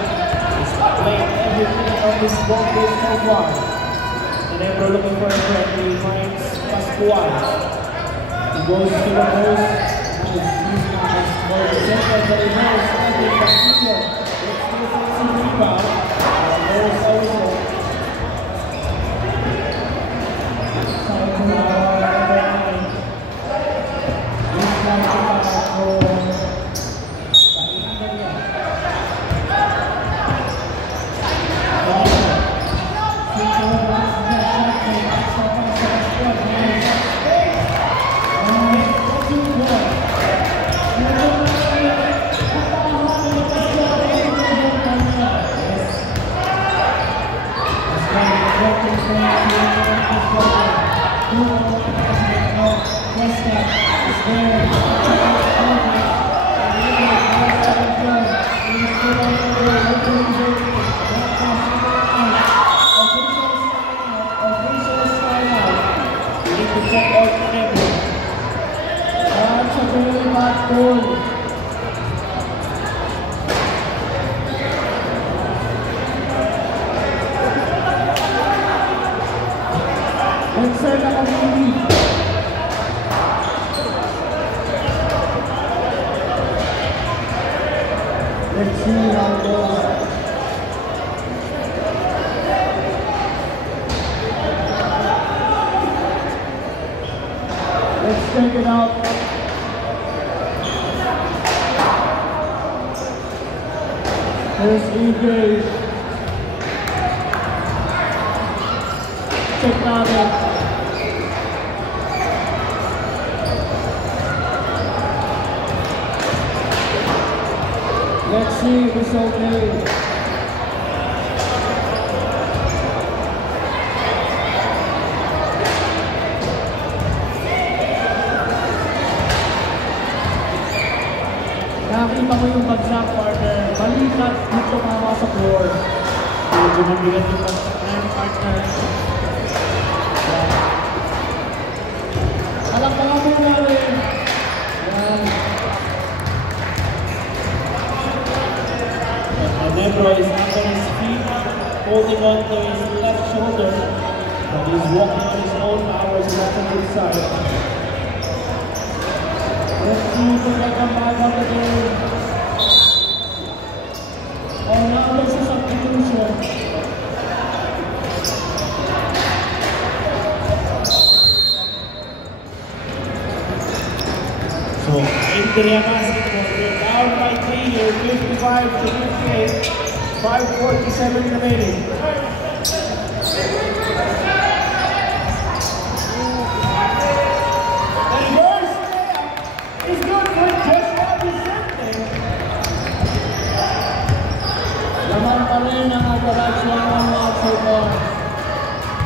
is playing everything on this ball game so far. And then we're looking for a threat. He finds Pascual. He goes to the post. He's not more center, but he knows every Castillo. It's defensive rebound. There's also let's see how it goes. Let's take it out. There's EJ. Check natin. Let's see if it's okay. Nakita mo yung bagsak, partner. Balikat dito mga sa floor. Medyo mabigat yung bagsak na yung partner. Alakpangan mo na rin. Yan. Nebro is up on his feet, holding on to his left shoulder, but he's walking on his own power to the good side. Let's see if they can come back on the game. Oh, now there's a substitution. So, India basketball, they're down by 3 here, 55 to 58, 5:47 remaining. And first is good for just what he said there. Laman pa rin ang GARAGE111 so far.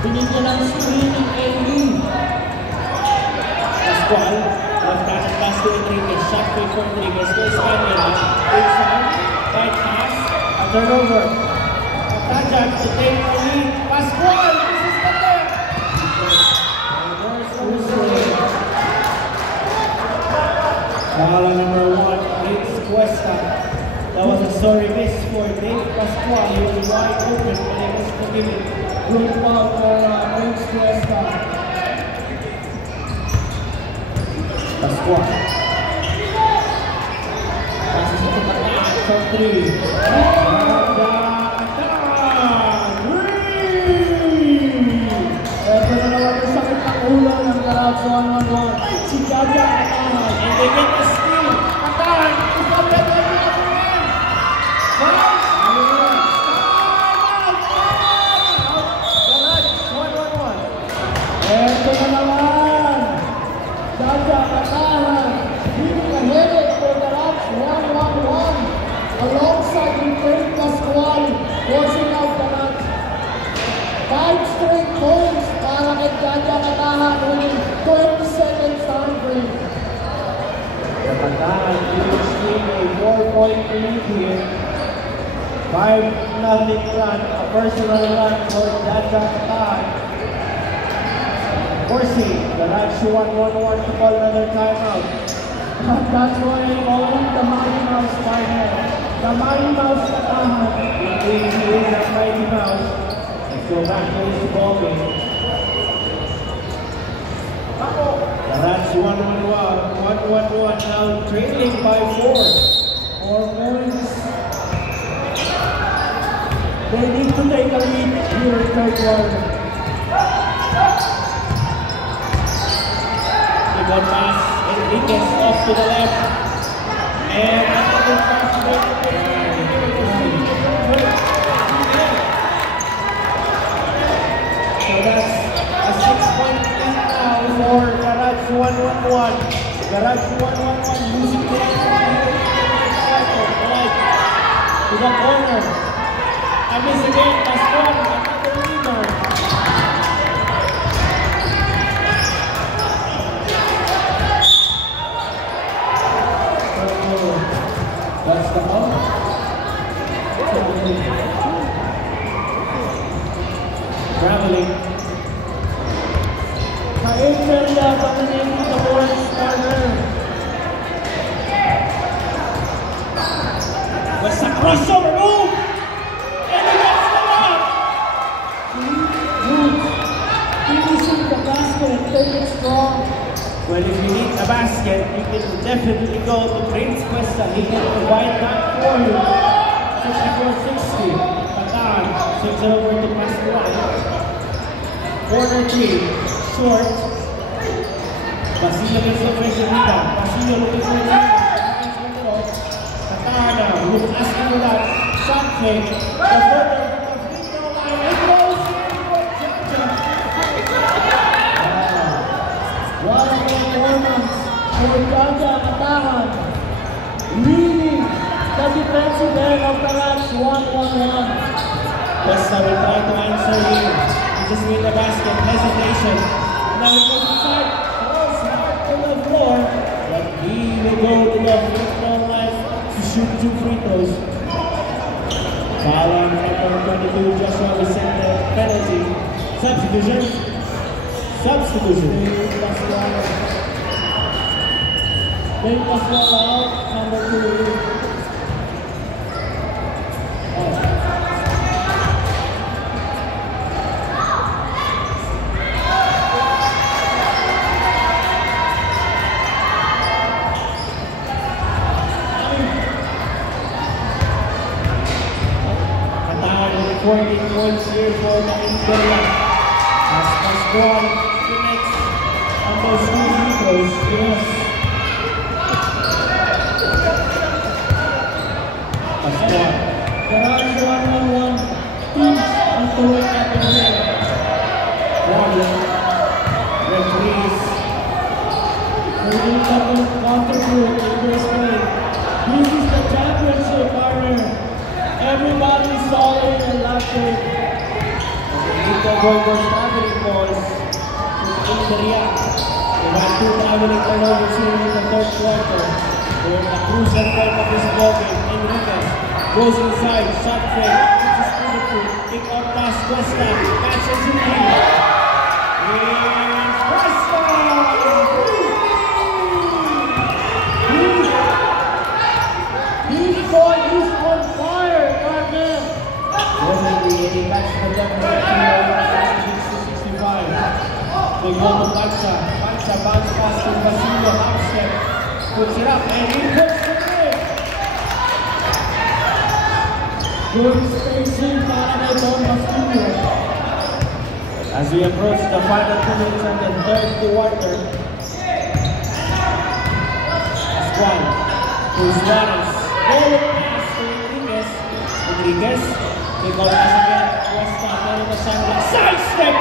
Binigyan ng screening AD. Pascual, left-handed pass to Enriquez, shot fake for Enriquez, goes Canela, inside, right pass, a turnover. Tajak to take the lead, Pascual, this is the net! Reverse replay. Foul on number 1, Vince Cuesta. That was a sorry miss for Dave Pascual, he was wide open, but he was forgiven. Good foul for Vince Cuesta. Pascual. Passes to Katan for 3. Ito na naman yung sakit ng ulo ng GARAGE111. Si Jaja Katan. And they get the steal. Katan is not that one to win. GARAGE111. Ito na naman. Jaja Katan. Hindi ka headed for GARAGE111. Alongside yung 30 a 4-point lead here. 5-0 run, a personal run for Jaja. Forcing GARAGE111 to call another timeout. That's why only the Mighty Mouse partner. The Mighty Mouse katahan. Indeed, he is a Mighty Mouse. Let's go back to this ball game. GARAGE111 now trailing by 4 points. They need to take a lead here in third quarter. They got pass, Enriquez off to the left. And another pass so that's a 6-point lead now for GARAGE111. GARAGE111 losing the to the corner. I miss again, Pascual, another leader. That's the ball. Traveling. KAIN dominating the boards corner. What's the crossover move? And he gets the lock! Finishing the basket, take it strong. Well, if you need a basket, you can definitely go to Prince Cuesta. He can provide that for you. 64-60. Patan sends it over to Pascual. Corner 3, short. Basilio gets the pressure rebound. Basilio looking for the Katana, who's asking for that shot fake. The further from the free throw line, it goes in for Jaja. What a performance for Jaja Katahan, leading the defensive end of GARAGE111. Cuesta will try to answer here. He just made the basket, hesitation. Now it goes inside, throws hard to the floor, but he will go to the free throw line to shoot 2 free throws. Foul on number 22, Joshua will send the penalty. Substitution. Then Pascual out, number 2. Katahan 14 points here for the Imperial. As Pascual connects on those 2 free throws. Yes. Pascual. GARAGE111 teams into it at the end. Referees. Holding counter through in this game. This is the championship, partner. Everybody saw it and laughed it. The Goldberg traveling balls in the react. They had 2 traveling turnovers here in the third quarter. They're at the crucial point of this ball game. Enriquez goes inside, shot fake, which is beautiful. Kick out pass, Cuesta, catches in here. And Cuesta! This boy is on fire, partner! He catches the definite 65. They go to Pancha. Pancha bounce pass to Basilio. Half step. Puts it up and he puts it in. Good spacing para kay Don Basilio. As we approach the final 2 minutes and the third quarter. Pascual to Suarez. Goal pass to Enriquez. Enriquez. They go pass again. Cuesta, meron na siyang side step!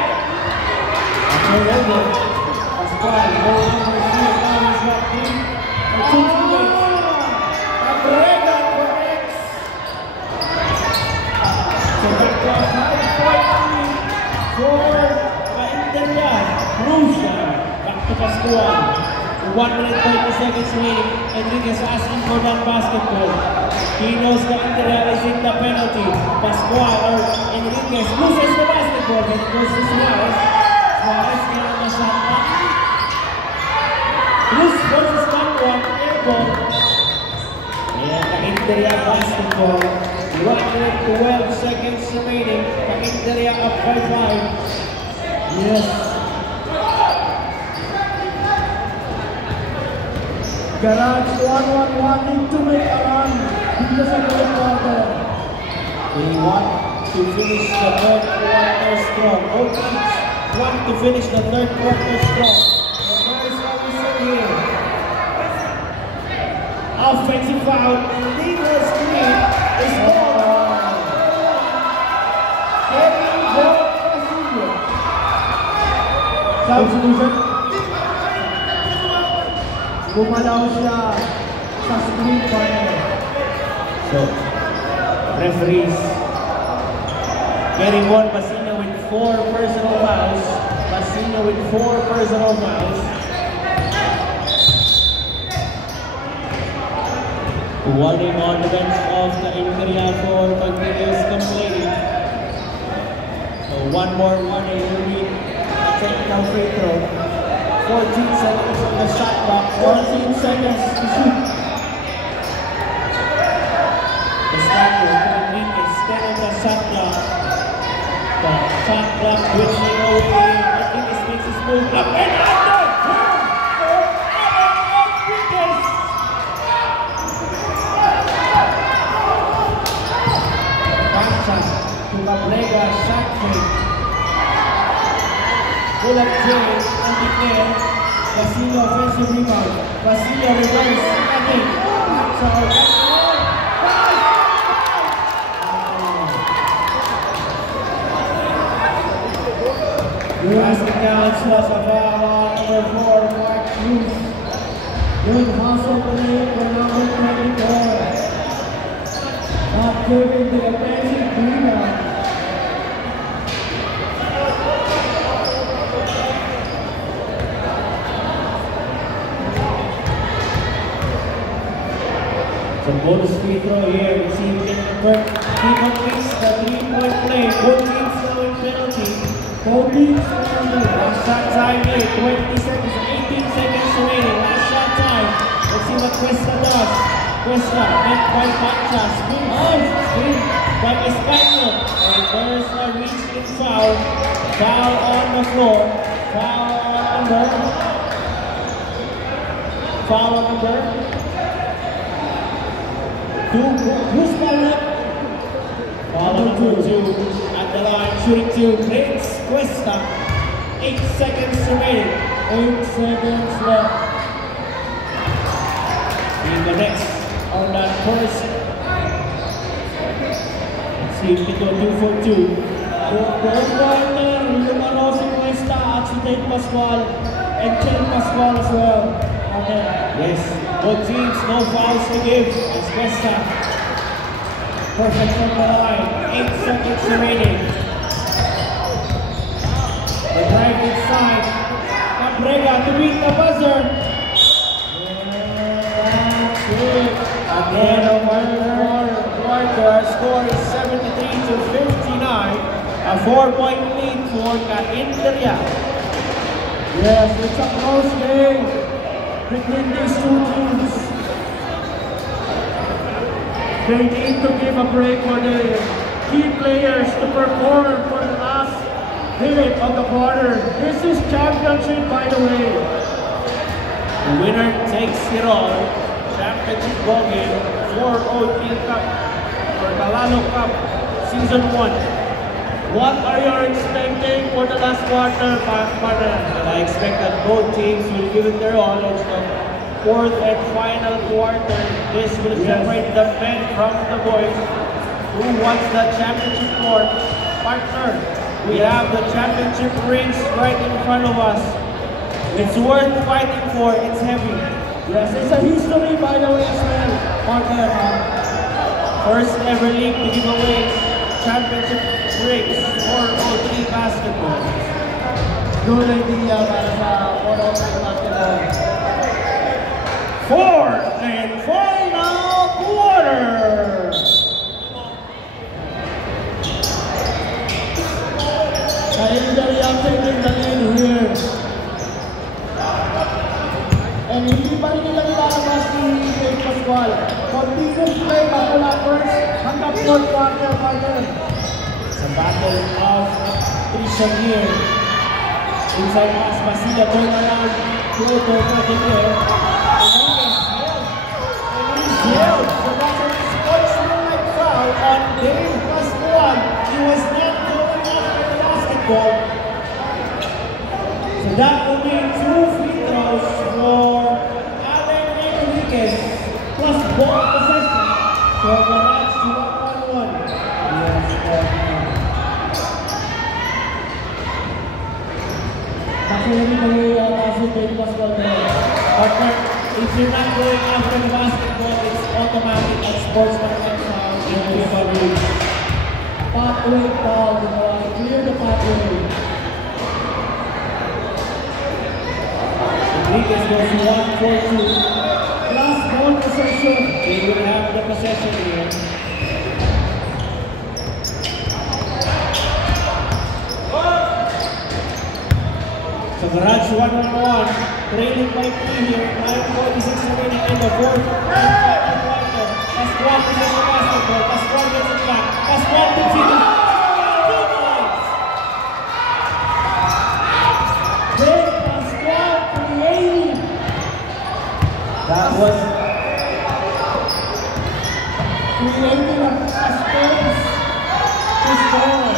After over, Pascual, goal number 3, now he's got 3 or 2 teammates. Cabrera connects! So back to a 5-point lead for the Imperial. Crucial. Back to Pascual. 1 minute 30 seconds remaining. Enriquez asking for that basketball. He knows the Interior is in the penalty. Pascual or Enriquez loses the basketball. Then it goes to Suarez. Suarez here on the shot clock. Loose versus one, air ball. And the Interior basketball. 1 minute 12 seconds remaining. The Interior up by 5. Yes. Garage 111 need to make a run because of the quarter. They want to finish the third quarter strong. Both teams want to finish the third quarter strong. The first officer here. Offensive foul. Illegal screen is ball. Kevin Basilio. Substitution. Gumalaw siya sa screen partner. So, referees getting one. Basilio with 4 personal fouls. Basilio with 4 personal fouls. Warning on the bench of the Interior for continuous complaining. So one more warning will be a technical free throw. 14 seconds on the shot clock. 14 seconds to shoot. The starter Enriquez still on the shot clock. The shot clock dwindling away. Enriquez makes his move up and under. To Cabrega, shot fake. Pull up James on the air. Basilio offensive rebound. Basilio reverse. Again. So passing down Slavava, number 4, Mark Hughes. Good hustle play for number 24. Not giving the offensive rebound. Some bonus free throw here. Received in the first. He completes the 3-point play. Both teams now in penalty. Both teams penalty. Last shot time here. 20 seconds, 18 seconds remaining. Last shot time. Let's see what Cuesta does. Cuesta, met by Pancha. Spin by Espanol. And there's a reach-in foul. Foul on the floor. Foul on under. Foul on under. Who's fouled? Foul number 2 at the line, shooting 2, Prince Cuesta. 8 seconds remaining. 8 seconds left. In the next on that first. Let's see if we can go 2 for 2. Third quarter, lumano si Cuesta at si Dave Pascual and Ken Pascual as well. Okay. Yes, both teams, no fouls to give. It's Cuesta. Perfect from the line. 8 seconds remaining. The drive inside. Cabrega to beat the buzzer. That's it. Again, a quarter. Our score is 73-59. A 4-point lead for Interior. Yes, it's a close game between these two teams. They need to give a break for the key players to perform for the last minute of the quarter. This is championship, by the way. The winner takes it all. Championship ball game for OT Cup for Calano Cup Season 1. What are you expecting for the last quarter, partner? I expect that both teams will give it their all. It's the 4th and final quarter. This will separate the men from the boys. Who wants the championship court? Partner, we have the championship rings right in front of us. It's worth fighting for. It's heavy. Yes, it's a history, by the way, as well, partner. First ever league to give away championship rings for O3 basketball. Good idea para sa O3 basketball. fourth and final quarter. KAIN taking the lead here. And hindi pa rin nila nilalabas si Dave Pascual. Continuous play mula first hanggang fourth quarter partner. It's a battle of attrition here. Inside pass, Basila turn around. Through the here. Yeah, so that's a sportsmanlike foul on Dave Pascual. He was not going after the basketball. So that will be 2 free throws for Allen Enriquez plus ball possession for Garage 111. Kasi hindi mag-iata si Dave Pascual there. Partner, if you're not going after the basketball, it's automatic and sportsmanlike foul in FIFA rules. Pathway foul, clear the pathway. Enriquez goes 1 for 2. Plus ball possession. They will have the possession here. So Garage 111 trailing by 3 here. 9:46 remaining in the fourth and final quarter. Pascual possesses the basketball. Pascual gets it back. Pascual puts it in. 2 points. Dave Pascual creating. That was Creating a space to score.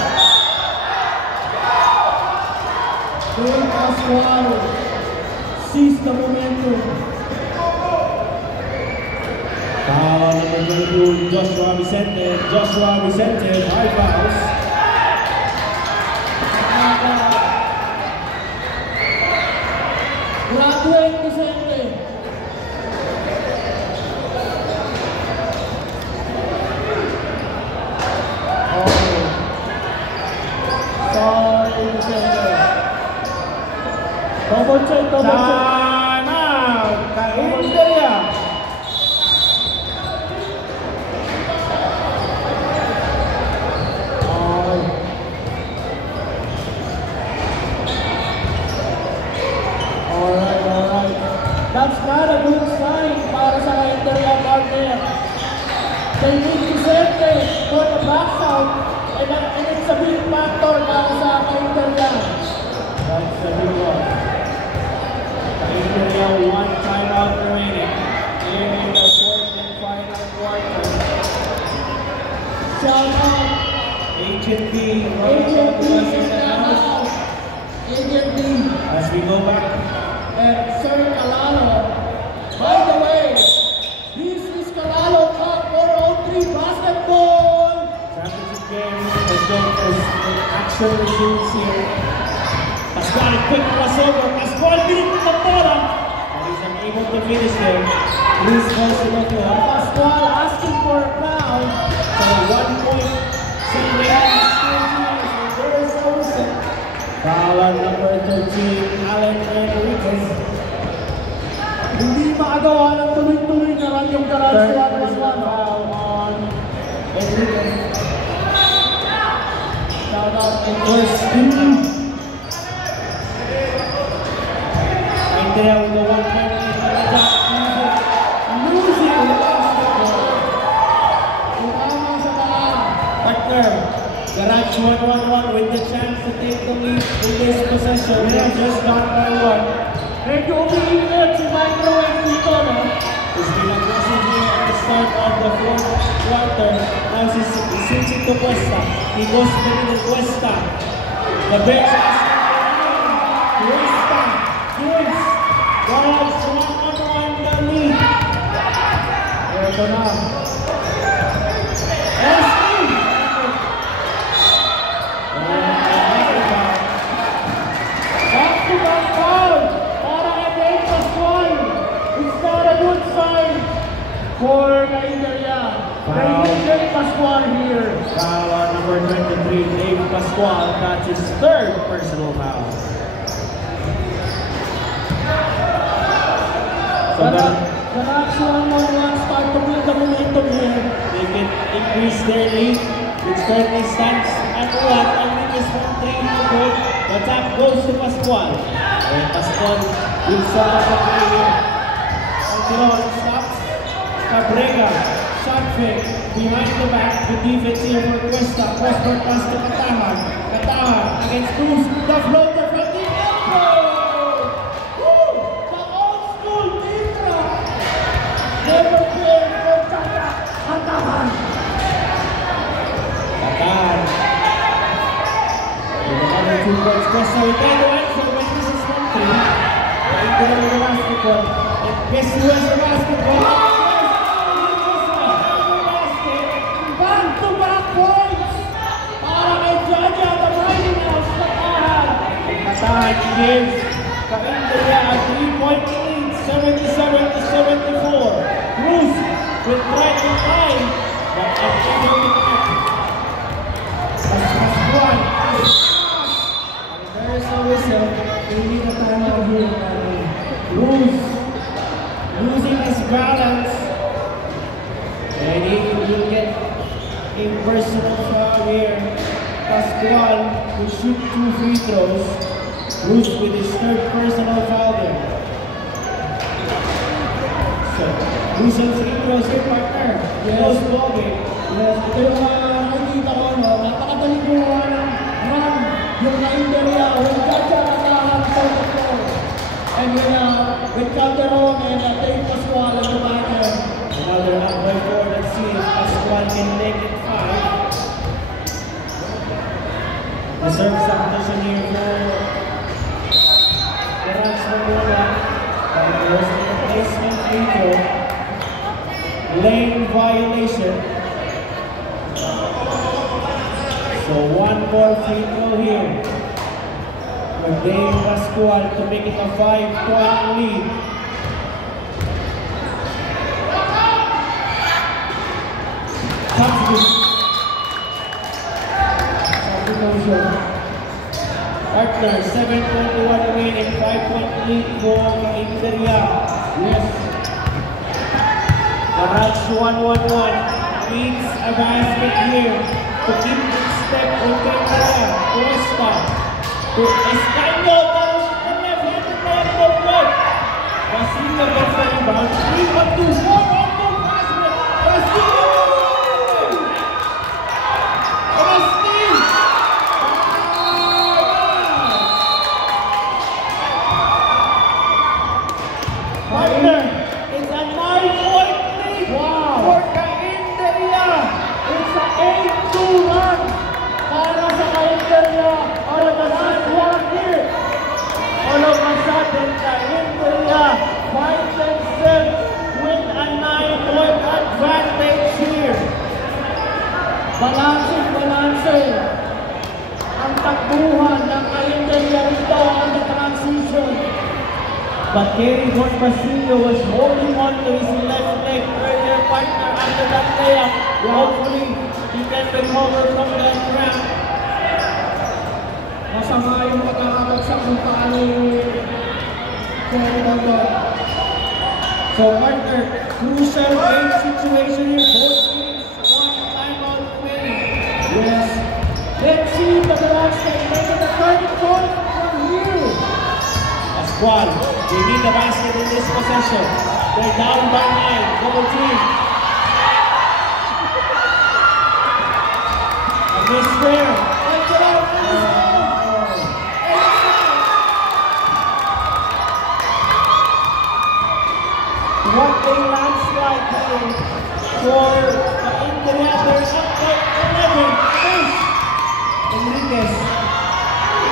Dave Pascual seize the momentum. foul number 22, Joshua Vicente. Joshua Vicente, 5 fouls. Graduate Vicente. Sorry, Vicente. Double check. Time out. KAIN area. Alright. That's not a good sign para sa Interior partner. They need Vicente for the box out and it's a big factor para sa Interior. That's a big one. KAIN area, 1 timeout remaining in the fourth and final quarter. Shout out Agent B, Agent B in in the the house. house. Agent B As we go back. and Sir Calalo. By the way, this is Calalo Cup 403 basketball. Championship game, the action resumes here. Pascual, quick crossover. Pascual beat the bola, but he's unable to finish there. Loose goes to the floor. Pascual asking for a foul. So 1 point separating. There is a whistle. Foul on number 13, Allen Enriquez. Hindi makagawa ng tuloy-tuloy na run yung Garage Third personal 111. foul on Enriquez. Shout out in First team. And there we go 1 point lead. losing the basketball. Umama sa talaan. Partner, Garage 111 with the chance to take the lead in this possession. They have just gone by 1. Medyo umiinit si Microwave dito, no? He's been aggressive here at the start of the fourth quarter. Now he's switching to Cuesta. He goes to the Cuesta. The bench is Cuesta. Gives Garage 111 the lead. Ito na. Back-to-back foul para kay Dave Pascual. It's not a good sign for Nigeria. They need Dave Pascual here. Foul on number 23, Dave Pascual. That's his third personal foul. So GARAGE111 start to build the momentum here. They can increase their lead, which currently stands at 1. And it is from 3 to go. The tap goes to Pascual. And Pascual will set up the play here. Antilon stops. Cabrera, shot fake, behind the back, the defense here for Cuesta. Crossbar pass to Katahan. Katahan against Cruz. The floater from the elbow! Woo! The old school Titra! Never played for Katahan. Katahan. With another 2 points. Cuesta will try to answer, but this is from 3. Into the basketball. And guess who has the basketball? Back-to-back points para kay Jaja, the Mighty Mouse, Katahan. Katahan gives Kainderia a 3-point lead, 77-74. Cruz will try to tie, but unable to connect. Pascual. And there is a whistle. They need a timeout here. Cruz losing his balance. And he will get a personal foul here. Pascual will shoot 2 free throws. Cruz with his 3rd personal foul there. So, Cruz and free throws here, partner. Close ball game. Yes, ito yung nakikita ko, no? Napakadali ko run yung Kainderia with Jaja Katahan sa floor. And with Calderon and Dave Pascual at the back end. Another up by 4. Let's see if Pascual can make it 5. The service competition here for GARAGE111. And there's the replacement free throw. Lane violation. So 1 more free throw here for Dave Pascual to make it a 5-point lead. Partner, 7:21 remaining, 5-point lead for Kainderia. Yes. GARAGE111 needs a basket here to keep in step with Kainderia. Cuesta to Escaño, that was the left-handed man for good. Basilio gets the rebound, 3-1-2, 4-on-2 basket. Basilio! Partner, it's a 9-point lead for Kainderia. It's a 8-2 run para sa Kainderia. All of a sudden, here. All of a sudden, Kainderia finds themselves with a 9-point advantage here. Balanse. Ang takbuhan ng Kainderia rito on the transition. But Juan Basilio was holding on to his left leg earlier, partner, after that layup. Hopefully, he can recover from that cramp. Masama yung pagkakabagsak ng paa ni Jerry Bondon. So, partner, crucial game situation here. Both teams, 1 timeout remaining. Yes. Let's see if the Garage can make it a turning point from here. Pascual, they need the basket in this possession. They're down by 9, double team. A miss there. What a landslide here for the Interior. They're up by 11. Miss. Enriquez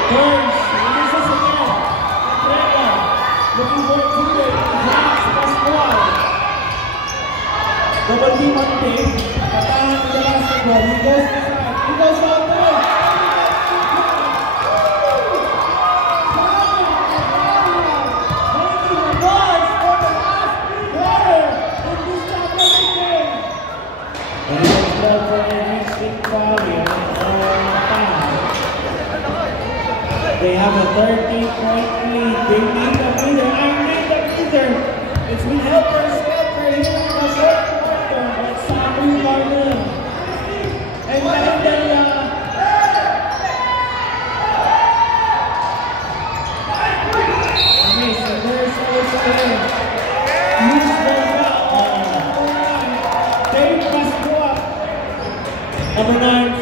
turns, releases again. Cabrera looking for Tude. Grabs Pascual. Double team on Dave. Katahan to the basketball. He goes inside. He goes out there. They have a 13-point lead. They need a breather. I need a breather. It's been helpers.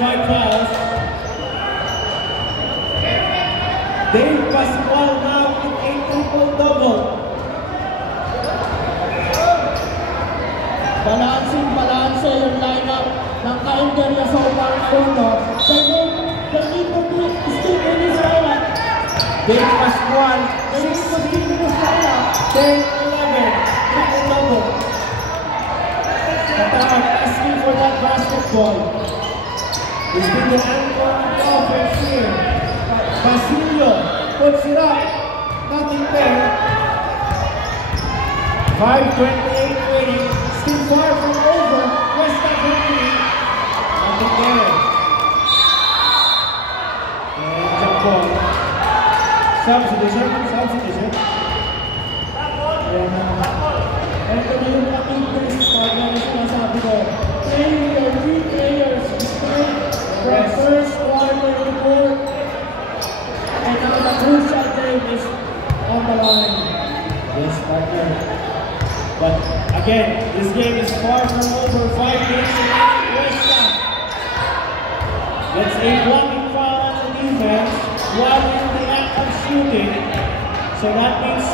5 fouls. Dave Pascual now with a triple-double. Balanse yung lineup ng KAIN area sa umarang kono. They need to be still in his lineup. Dave Pascual, 10-11, triple-double. Qatar asking for that basketball. He's been the anchor of the offense here. Basilio puts it up. Nothing there. 5:28 waiting. Still far from over. West African. Nothing there. And jump ball. Substitution. and ito na yung kapitness pag na sinasabi ko. Training your three players straight from first quarter report. And now the crucial game is on the line. Yes, partner. But again, this game is far from over. 5 minutes remaining. West Ham gets a blocking foul on the defense while in the act of shooting. So that means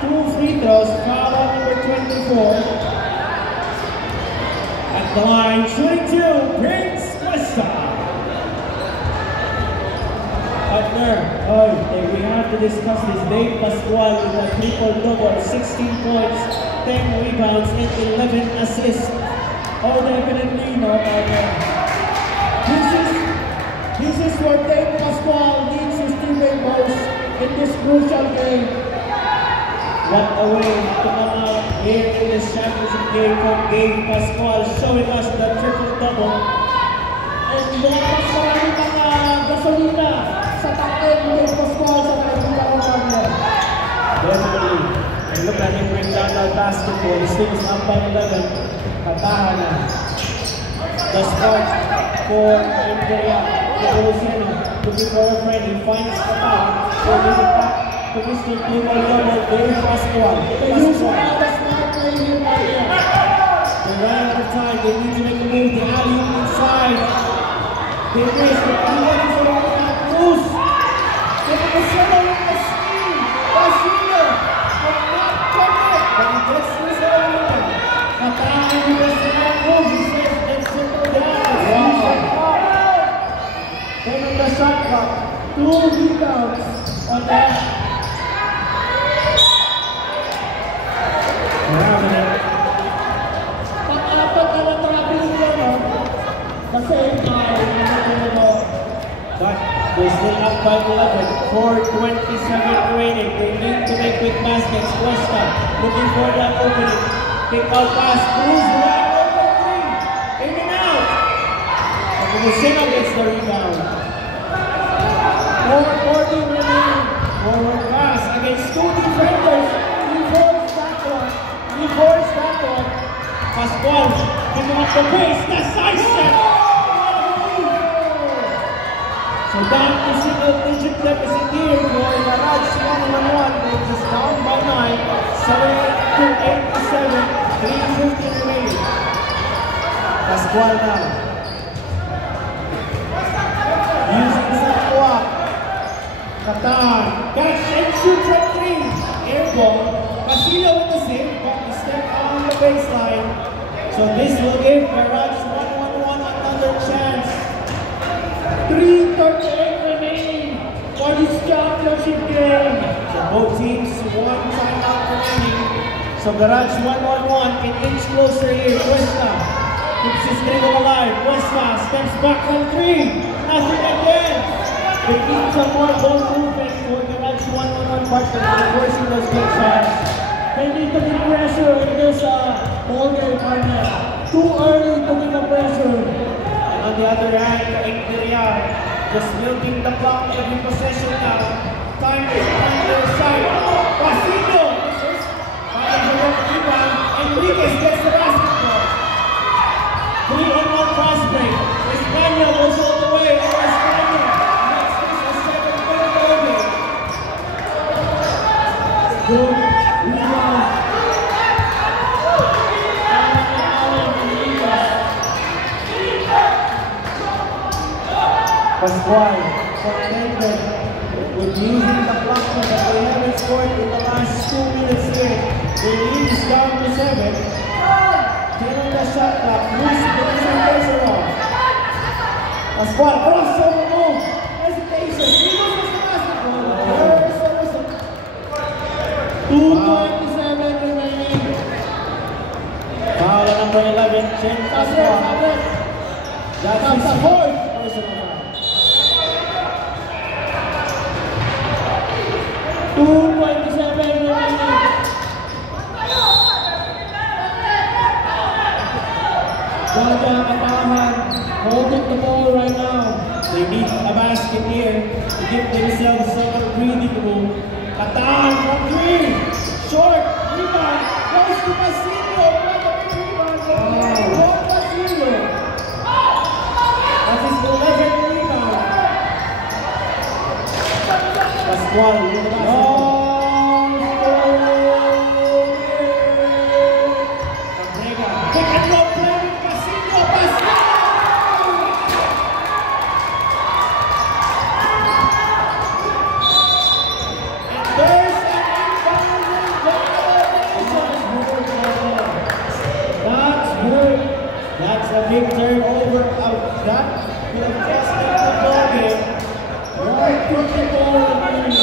2 free throws. Foul on number 24. At the line, shooting 2, Prince West Ham. Partner, we have to discuss this. Dave Pascual with a triple-double, 16 points, 10 rebounds, and 11 assists. Oh, definitely, no, partner. This is what Dave Pascual needs his teammate most in this crucial game. What a way to come out here in this championship game from Dave Pascual, showing us the triple-double. And mas maraming mga gasolina sa takip ni Dave Pascual sa kaibigan partner. Definitely. And look at him bring down that basketball. His team is up by 11. Katahan na. The spark for Imperial. Looking for a friend. He finds Qatar. So leading back to Mr. Triple-double, Dave Pascual. They use a smart play here partner. They're running out of time. They need to make a move. The alley inside. They race the alley for the loose. Getting the center with the steam. Basilio will not connect. But he gets this over. Qatar with the smart move. He says, let's settle down. Then on the shot clock, 2 rebounds on that. Pag-apat na na-traveling yun, no? Kasi but they're still up by 11. 4:27 remaining. They need to make quick baskets. West Ham looking for that opening. Pick out pass. Cruz right over 3. In and out. And Musino gets the rebound. 4:40 remaining. Forward pass against 2 defenders. He forced that one. Pascual picking up the pace. The side step. So down to single-digit deficit here for Garage 111. They're just down by 9. 7-87. 3:50 remaining. Pascual now. Using some co-op. Qatar. Catch and shoots at 3. Air ball. Basilio with the save. But the step on the baseline. So this will give Garage 111 another chance. 3:38 remaining for this championship game. So both teams, 1 timeout remaining. So Garage 111 can inch closer here. West Ham keeps his dribble alive. West Ham steps back from 3. Nothing again. They need some more ball movement for Garage 111 partner for forcing those good shots. They need to give pressure in this ball game partner. Too early to give the pressure. And on the other hand, Imperial just milking the clock every possession now. Time is on their side. Basilio misses. Finds the left rebound. Enriquez gets the basketball. 3-on-1 fast break. Espanol goes all the way. Espanol makes this a 7-point ball game. Good rebound. Pascual contended with using the clock that they haven't scored in the last 2 minutes here. The lead is down to 7. 10 on the shot clock. Luis Benson pressure off. Pascual crossover move. Hesitation. He loses the basketball. 2:27 remaining. Foul on number 11, Chen Pascual. That's his fourth personal foul. 2:27 remaining. Gaga Katahan holding the ball right now. They need a basket here to give themselves some breathing room. Katahan from 3. Short. Rebound. Goes to Basilio. What Basilio? That's his 11th rebound. Pascual with the basketball. Pick and roll play with Basilio. And there's an inbound That's good. That's a big turnover out. That will have just been the ball game. Right to the ball remaining.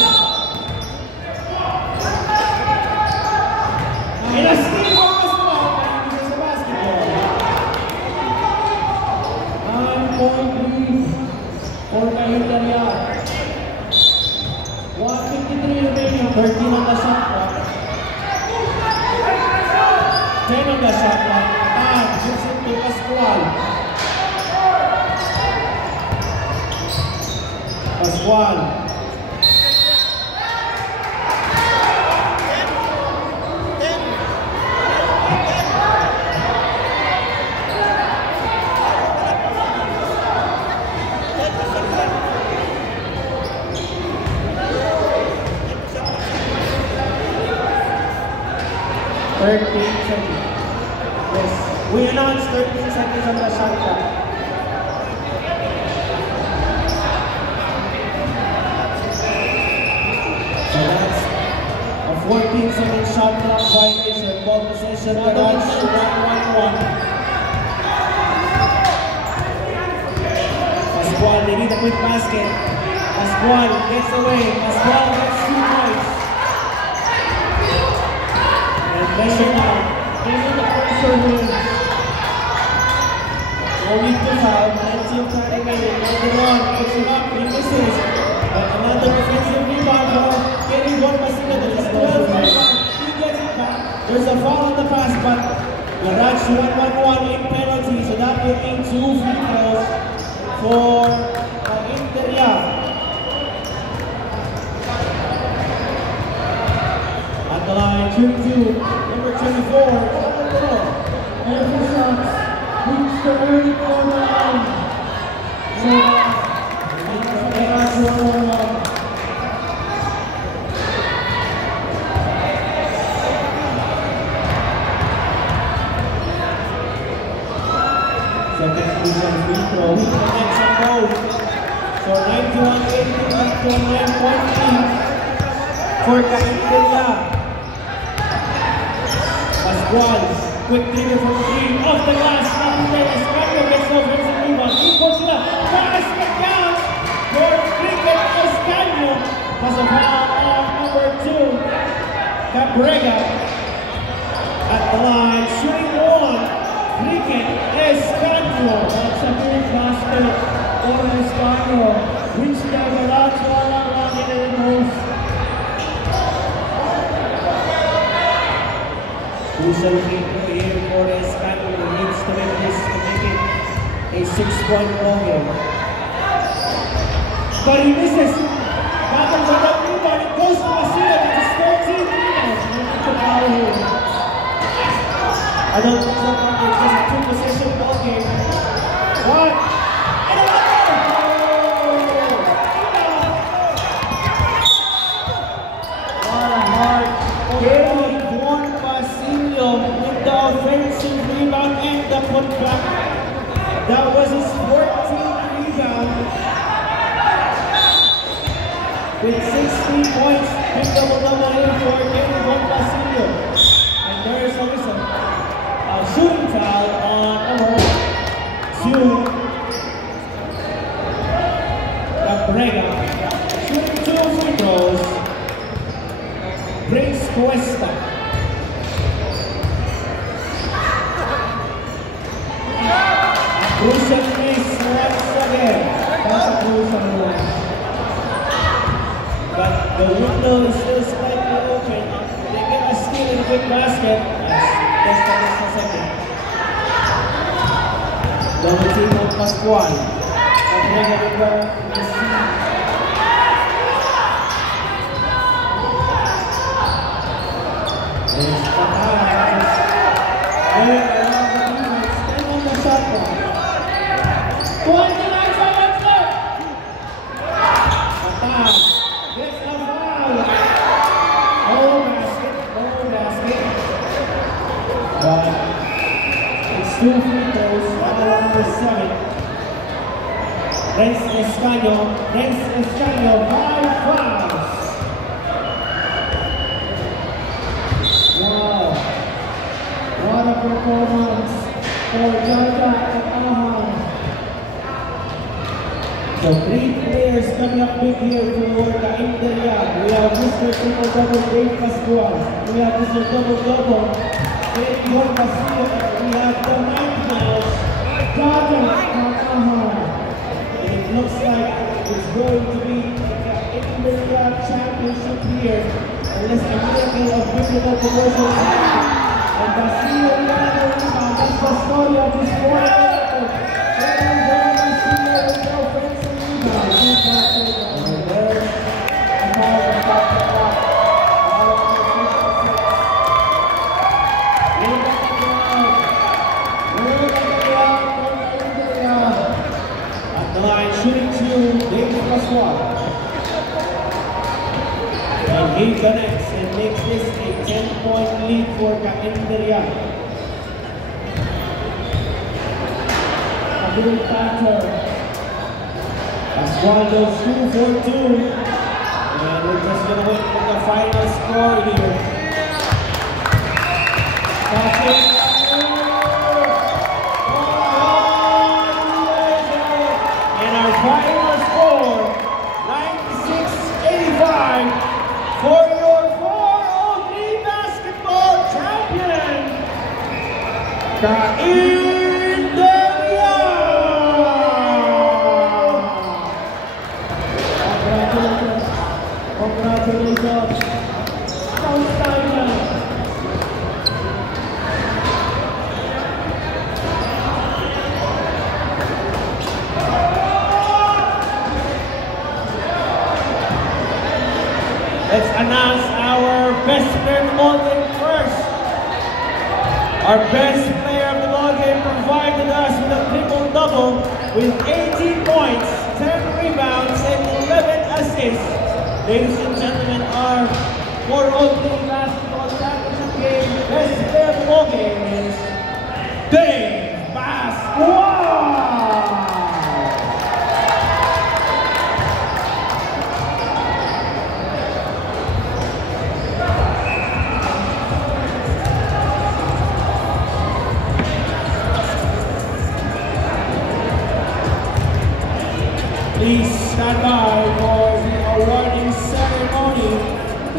And a steal from Pascual, and he uses the basketball. 9-point lead for KAIN. 1:53 remaining. 13 on the shot clock. 10 on the shot clock. And gives it to Pascual. Pascual. Yes, we announced 13 seconds on the shot clock. So that's a 14-second shot clock violation. Ball possession, Garage 111. Pascual, they need a quick basket. Pascual gets away. Pascual gets 2 points. And pressure now. This is the pressure win. No need to foul. 19 time remaining. Number 1 puts him up. He misses. But another defensive rebound for Kenny Basilio. That is 12 rebound. He gets it back. There's a foul on the pass, but Garage 111 in penalty. So that will mean 2 free throws for Interia. At the line, shoot 2. Number 24. Every shot reach the early corner line. So, Garage 111. Second position free throw. He connects on both. So 91-82 up to a 9-point lead for Interia. Pascual, quick trigger from 3, off the glass, nothing there, Escanio gets no offensive rebound, he pulls it up, basket down for Cricket Escanio, has a foul on number 2, Cabrera, at the line, shooting 1, Cricket Escanio. That's a big basket for Escanio, which the Garage 111 in the most. Crucial free throw here for Escanio, who needs to make this to make it a 6-point ball game. But he misses. Battles on that rebound, it goes to Basilio, it is 13 rebounds. I don't think so, it's just a 2-possession ball game. 1, and with the offensive rebound and the putback. That was his 14th rebound. with 16 points. Big double-double here for KAIN Basilio. And there's a whistle. A shooting foul on number 2. Cabrega. Shooting 2 free throws. Brings Cuesta. Crucial miss once again. That's a crucial one. But the window is still slightly open. They get a steal in the big basket. That's the second. Double team on Pascual. Cabrega with the there's the pass. Going around the defense. 10 on the shot clock. 29 seconds left. The pass. Gets the foul. Oh basket. But it's 2 free throws. Foul number 7. Renz Escaño. 5 fouls. Wow. What a performance for YAH and Anaheim. So 3 players coming up big here for KAIN. We have Mr. Triple-Double Dave Pascual. We have Mr. Double-Double KAIN Basilio. We have the Nightingales, YAH from Anaheim. And it looks like it's going to be the KAIN Championship here. Unless a miracle of biblical promotion happens. And Basilio will have a rebound. That's the story of this fourth quarter. Basilio with the offensive rebound. And there's a foul on top of that. Look at the ground from KAIN. At the line, shooting 2, David Pascual. And he connects and makes this a 10-point lead for KAIN. A good pattern. Pascual goes 2 for 2. And we're just going to wait for the final score here. And our final score, 96-85. For your 403 basketball champion, KAIN. Congratulations. Let's announce our best player of the ball game first. Our best player of the ball game provided us with a triple-double with 18 points, 10 rebounds, and 11 assists. Ladies and gentlemen, our 403 basketball championship game best player of the ball game is Dave Pascual. Please stand by for the awarding ceremony.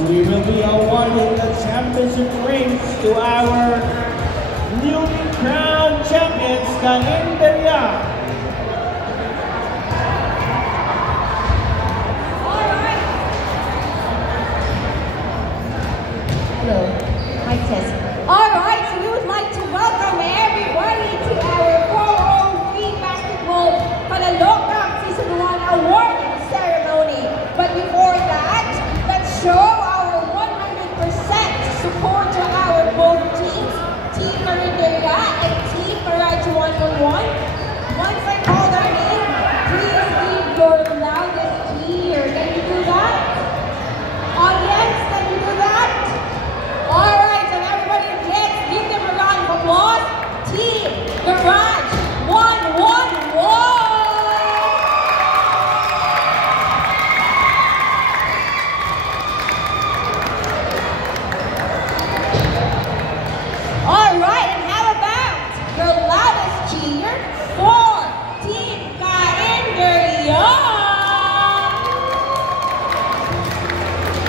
We will be awarding the championship rings to our newly crowned champions, KAIN. Hello, mic test. Alright, so we would like to welcome everybody to our 403 basketball Panaloka Season 1 awarding ceremony. But before that, let's show our 100% support to our both teams, Team KAIN and Team GARAGE111. Once I call their name, please give your loudest cheer. Can you do that? Audience, can you do that? Alright, so everybody, let's give them a round of applause. Team GARAGE111.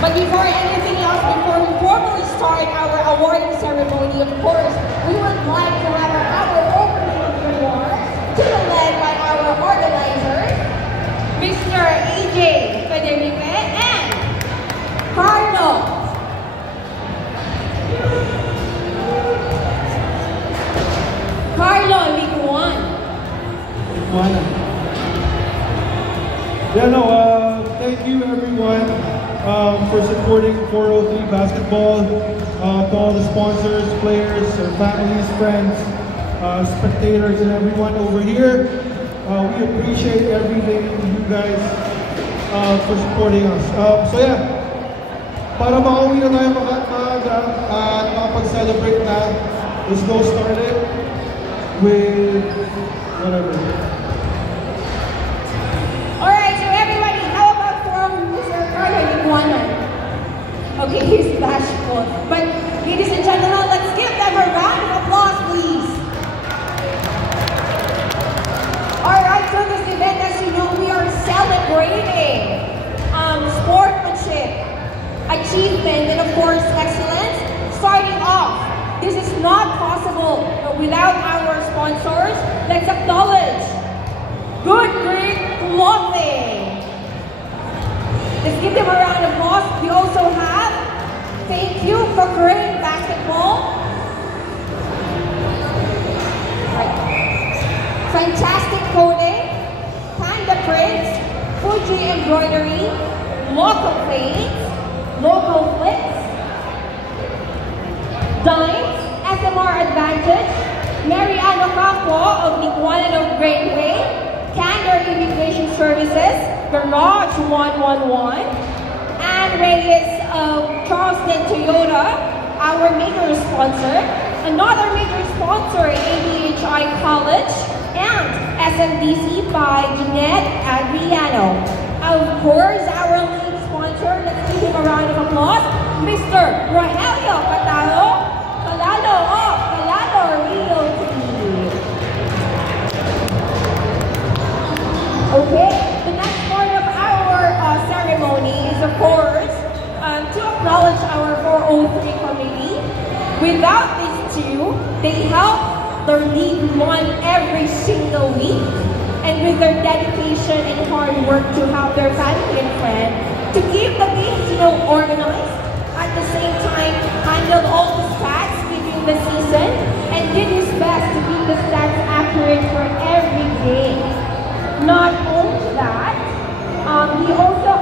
But before anything else, before we formally start our awarding ceremony, of course, we would like to have our opening awards to be led by our organizers, Mr. AJ Federico and Carlo. Carlo Liguan. Yeah, no, thank you everyone for supporting 403 basketball, to all the sponsors, players, our families, friends, spectators, and everyone over here. We appreciate everything you guys for supporting us. So yeah, para makauwi na tayo maaga at makapag-celebrate na, let's go start it with whatever. Alright, so everybody, how about from Mr. Carlo Liguan? Okay, he's bashful. But ladies and gentlemen, let's give them a round of applause, please. Alright, so this event, as you know, we are celebrating sportsmanship, achievement, and of course, excellence. Starting off, this is not possible without our sponsors. Let's acknowledge Good Greek Clothing. Let's give them a round of applause. We also have Thank You for KAIN Basketball. Fantastic Clothing, Panda Prints, Fuji Embroidery, Local Paints, Local Flicks, Dimes, SMR Advantage, Mariano Capua of Liguan of Greatway, Candor Immigration Services, GARAGE111, and Reyes of Charleston Toyota, our major sponsor. Another major sponsor, ABHI College, and SMDC by Jeanette Adriano. Of course, our lead sponsor, let's give him a round of applause, Mr. Rogelio Calalo of Calalo Realty. Okay, the next part of our ceremony is, of course, to acknowledge our 403 committee. Without these two, they help their league run every single week, and with their dedication and hard work to help their family and friends to keep the games, organized. At the same time, handle all the stats within the season and did his best to keep the stats accurate for every game. Not only that, he also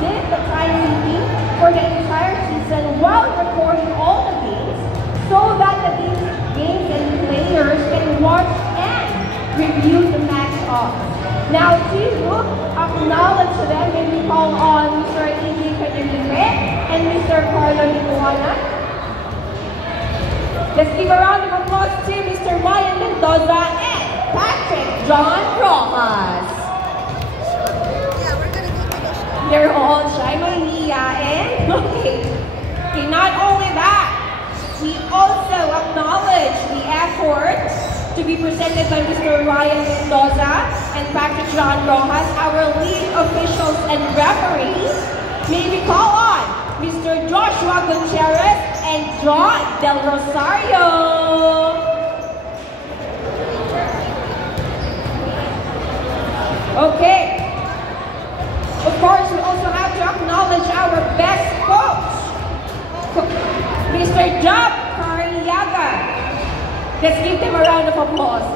did the timekeeping for the entire season while recording all the games so that the games and players can watch and review the match-up. Now, to acknowledge them, may we call on Mr. AJ Federico and Mr. Carlo Liguan. Let's give a round of applause to Mr. Ryan Mendoza and Patrick John Rojas. They're all shy, and okay. Not only that, we also acknowledge the efforts to be presented by Mr. Ryan Mendoza and Patrick John Rojas, our lead officials and referees. May we call on Mr. Joshua Gutierrez and John Del Rosario. Okay. Of course, we also have to acknowledge our best coach, Mr. Job Cariaga. Let's give them a round of applause.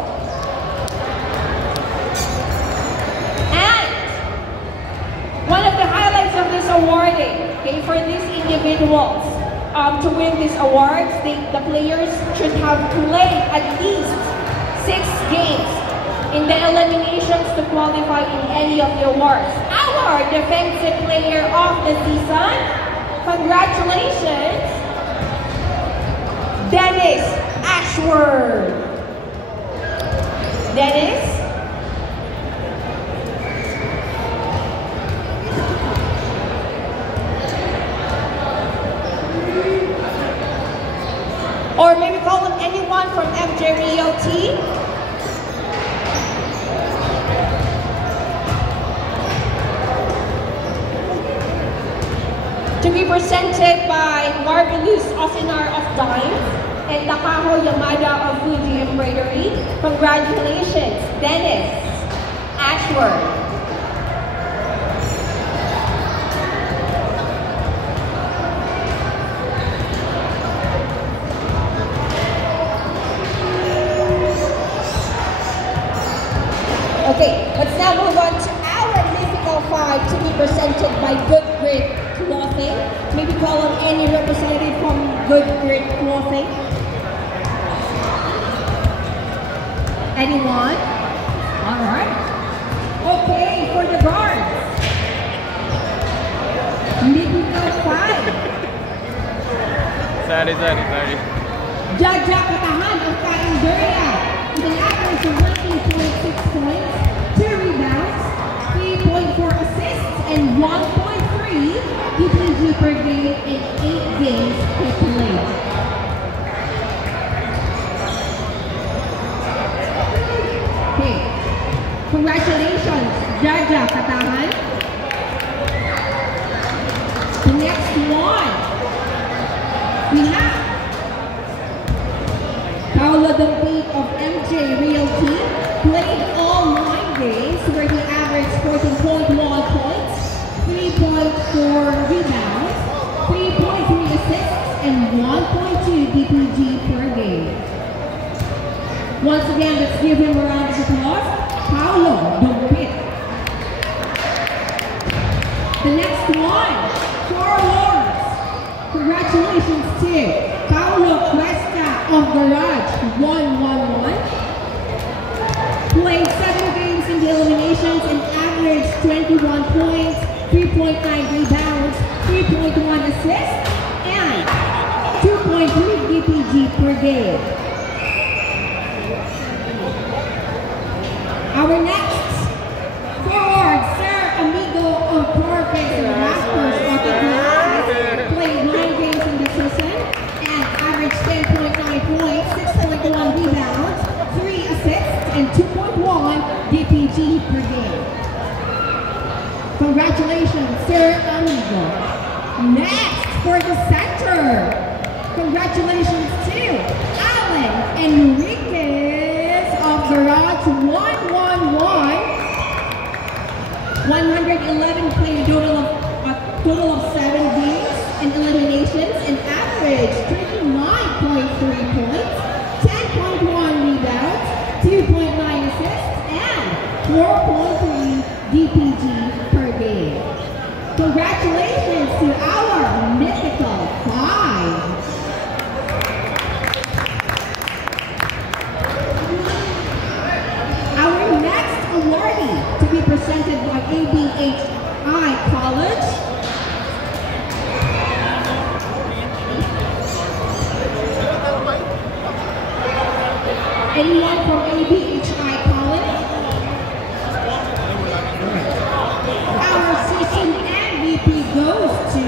And one of the highlights of this awarding, for these individuals to win these awards, the players should have played at least 6 games in the eliminations to qualify in any of the awards. Our defensive player of the season, congratulations, Dennis Ashworth. Dennis? Or maybe call him anyone from MJ Realty. to be presented by Marvelous Osinar of Dimes and Takaho Yamada of Fuji Embroidery. Congratulations, Dennis Ashworth. Okay, let's now move on to our mythical 5 to be presented by Good Grit Clothing. Maybe call on any representative from Good Grit Clothing. Anyone? Alright. Okay, for the guards. Mythical 5. Sorry. Jaja Katahan of KAIN with an average of 19.6 points, 2 rebounds, 3.4 assists, and 1.3 DPG per game in 8 games he played. Okay, congratulations, Jaja Katahan. The next one, we have Paolo Dompate of MJ Realty, played all 9 games where he averaged 14.1 points, 3.4 rebounds, 3.3 assists, and 1.2 DPG per game. Once again, let's give him a round of applause. Paolo Dompate. The next one, Warlords. Congratulations to Paolo Cuesta of GARAGE111. Played 7 games in the eliminations and averaged 21 points, 3.9 rebounds, 3.1 assists, and 2.3 DPG per game. Our next forward, Sir Amigo of Perfect and Raptors of the Garage, played 9 games in the season and averaged 10.9 points, 6.1 rebounds, 3 assists, and 2.1 DPG per game. Congratulations, Sir Amigo. Next, for the center, congratulations to Alan Enriquez of GARAGE111. 111 played a total of 7 games in eliminations and averaged 39.3 points, 10.1 rebounds, 2.9 assists, and 4.3 DPG per game. Congratulations to our mythical 5. Our next awardee to be presented by ABHI College. Anyone from ABHI College? Our season MVP goes to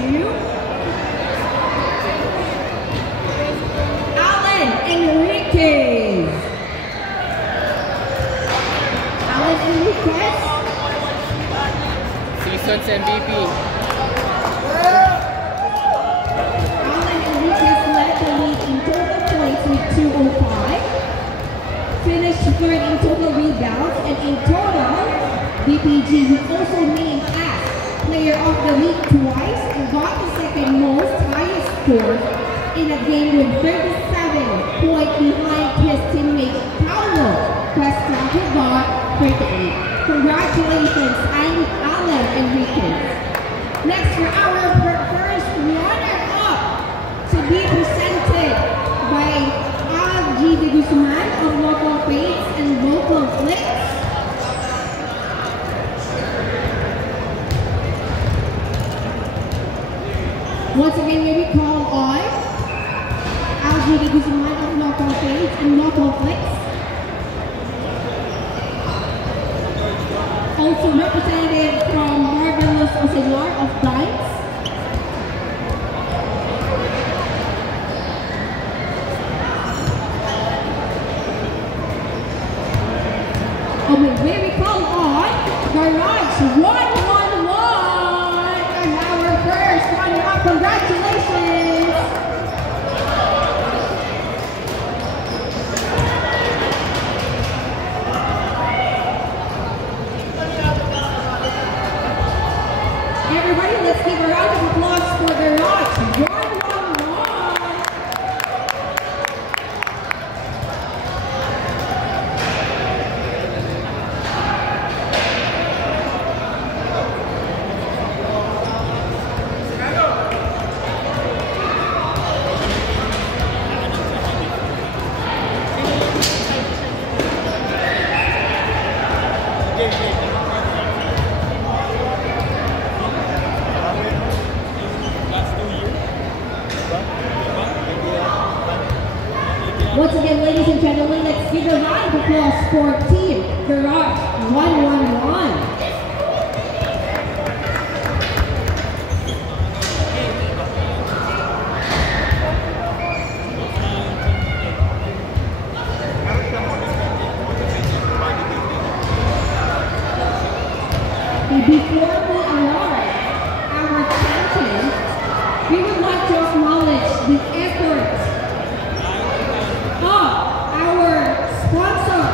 Alan Enriquez. Alan Enriquez. Season's MVP. Alan Enriquez led the league in total points with 205. Finished third in total rebounds and in total DPG. He also named as player of the league twice and got the second most highest score in a game with 37 points behind his teammate Paolo Cuesta, who got 38. Congratulations, Alan Enriquez. Next, for our first runner-up to be presented by G. De Guzman of Local Paints and Local Flicks. Once again, may we call on G. De Guzman of Local Paints and Local Flicks. Also representative from Marvelous Osinar of Dimes. May we call on GARAGE111 as our first runner-up Everybody, let's give a round of applause for Garage 111. Once again, ladies and gentlemen, let's give a round of applause for Team Garage 111. Before we award our champions, we would like to acknowledge the efforts of our sponsor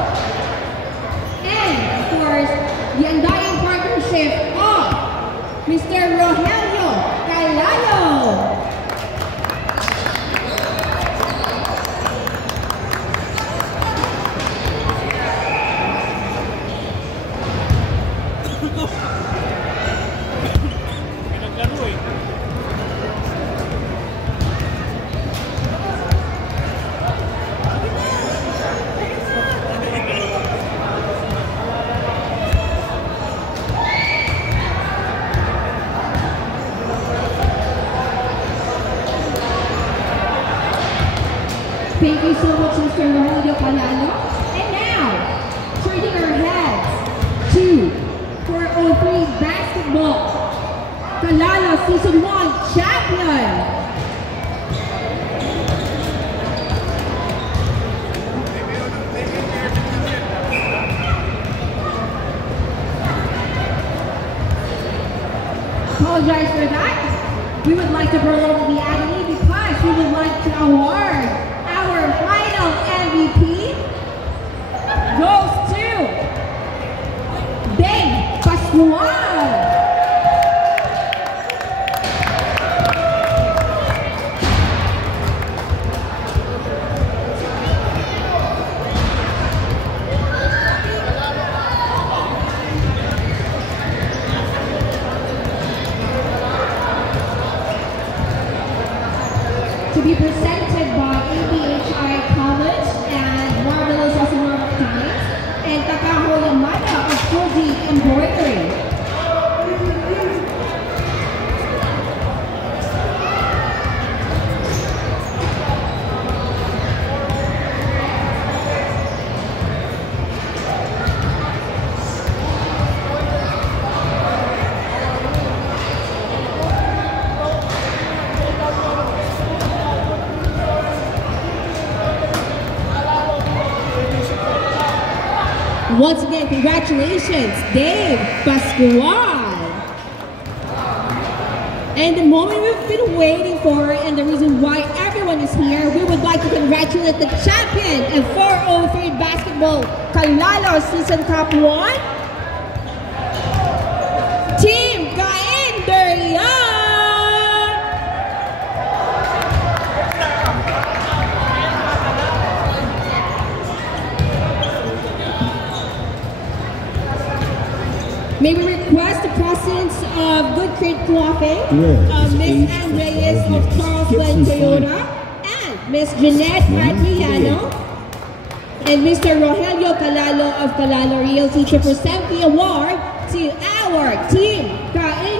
and, of course, the undying partnership of Mr. Rogelio Calalo. Thank you so much, Mr. Rogelio Calalo. And now, turning our heads to 403 basketball. Calalo Season 1 champion. Apologize for that. We would like to prolong the agony because we would like to award our final MVP goes to Dave Pascual. To be presented by ABHI College and Marvelous Oceanograph Times and Takaho Yamada of Fuji Embroidery. Once again, congratulations, Dave Pascual. And the moment we've been waiting for, and the reason why everyone is here, we would like to congratulate the champion of 403 basketball, Calalo Season Cup 1, Team KAIN. May we request the presence of Good Crate Clothing, Miss Ann Reyes of Carlsbad Toyota, and Miss Jeanette Adriano, and Mr. Rogelio Calalo of Calalo Realty to present the award to our Team KAIN.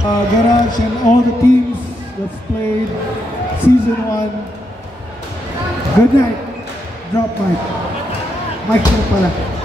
Garage and all the teams that's played Season 1. Good night. Drop mic. Mic na pala.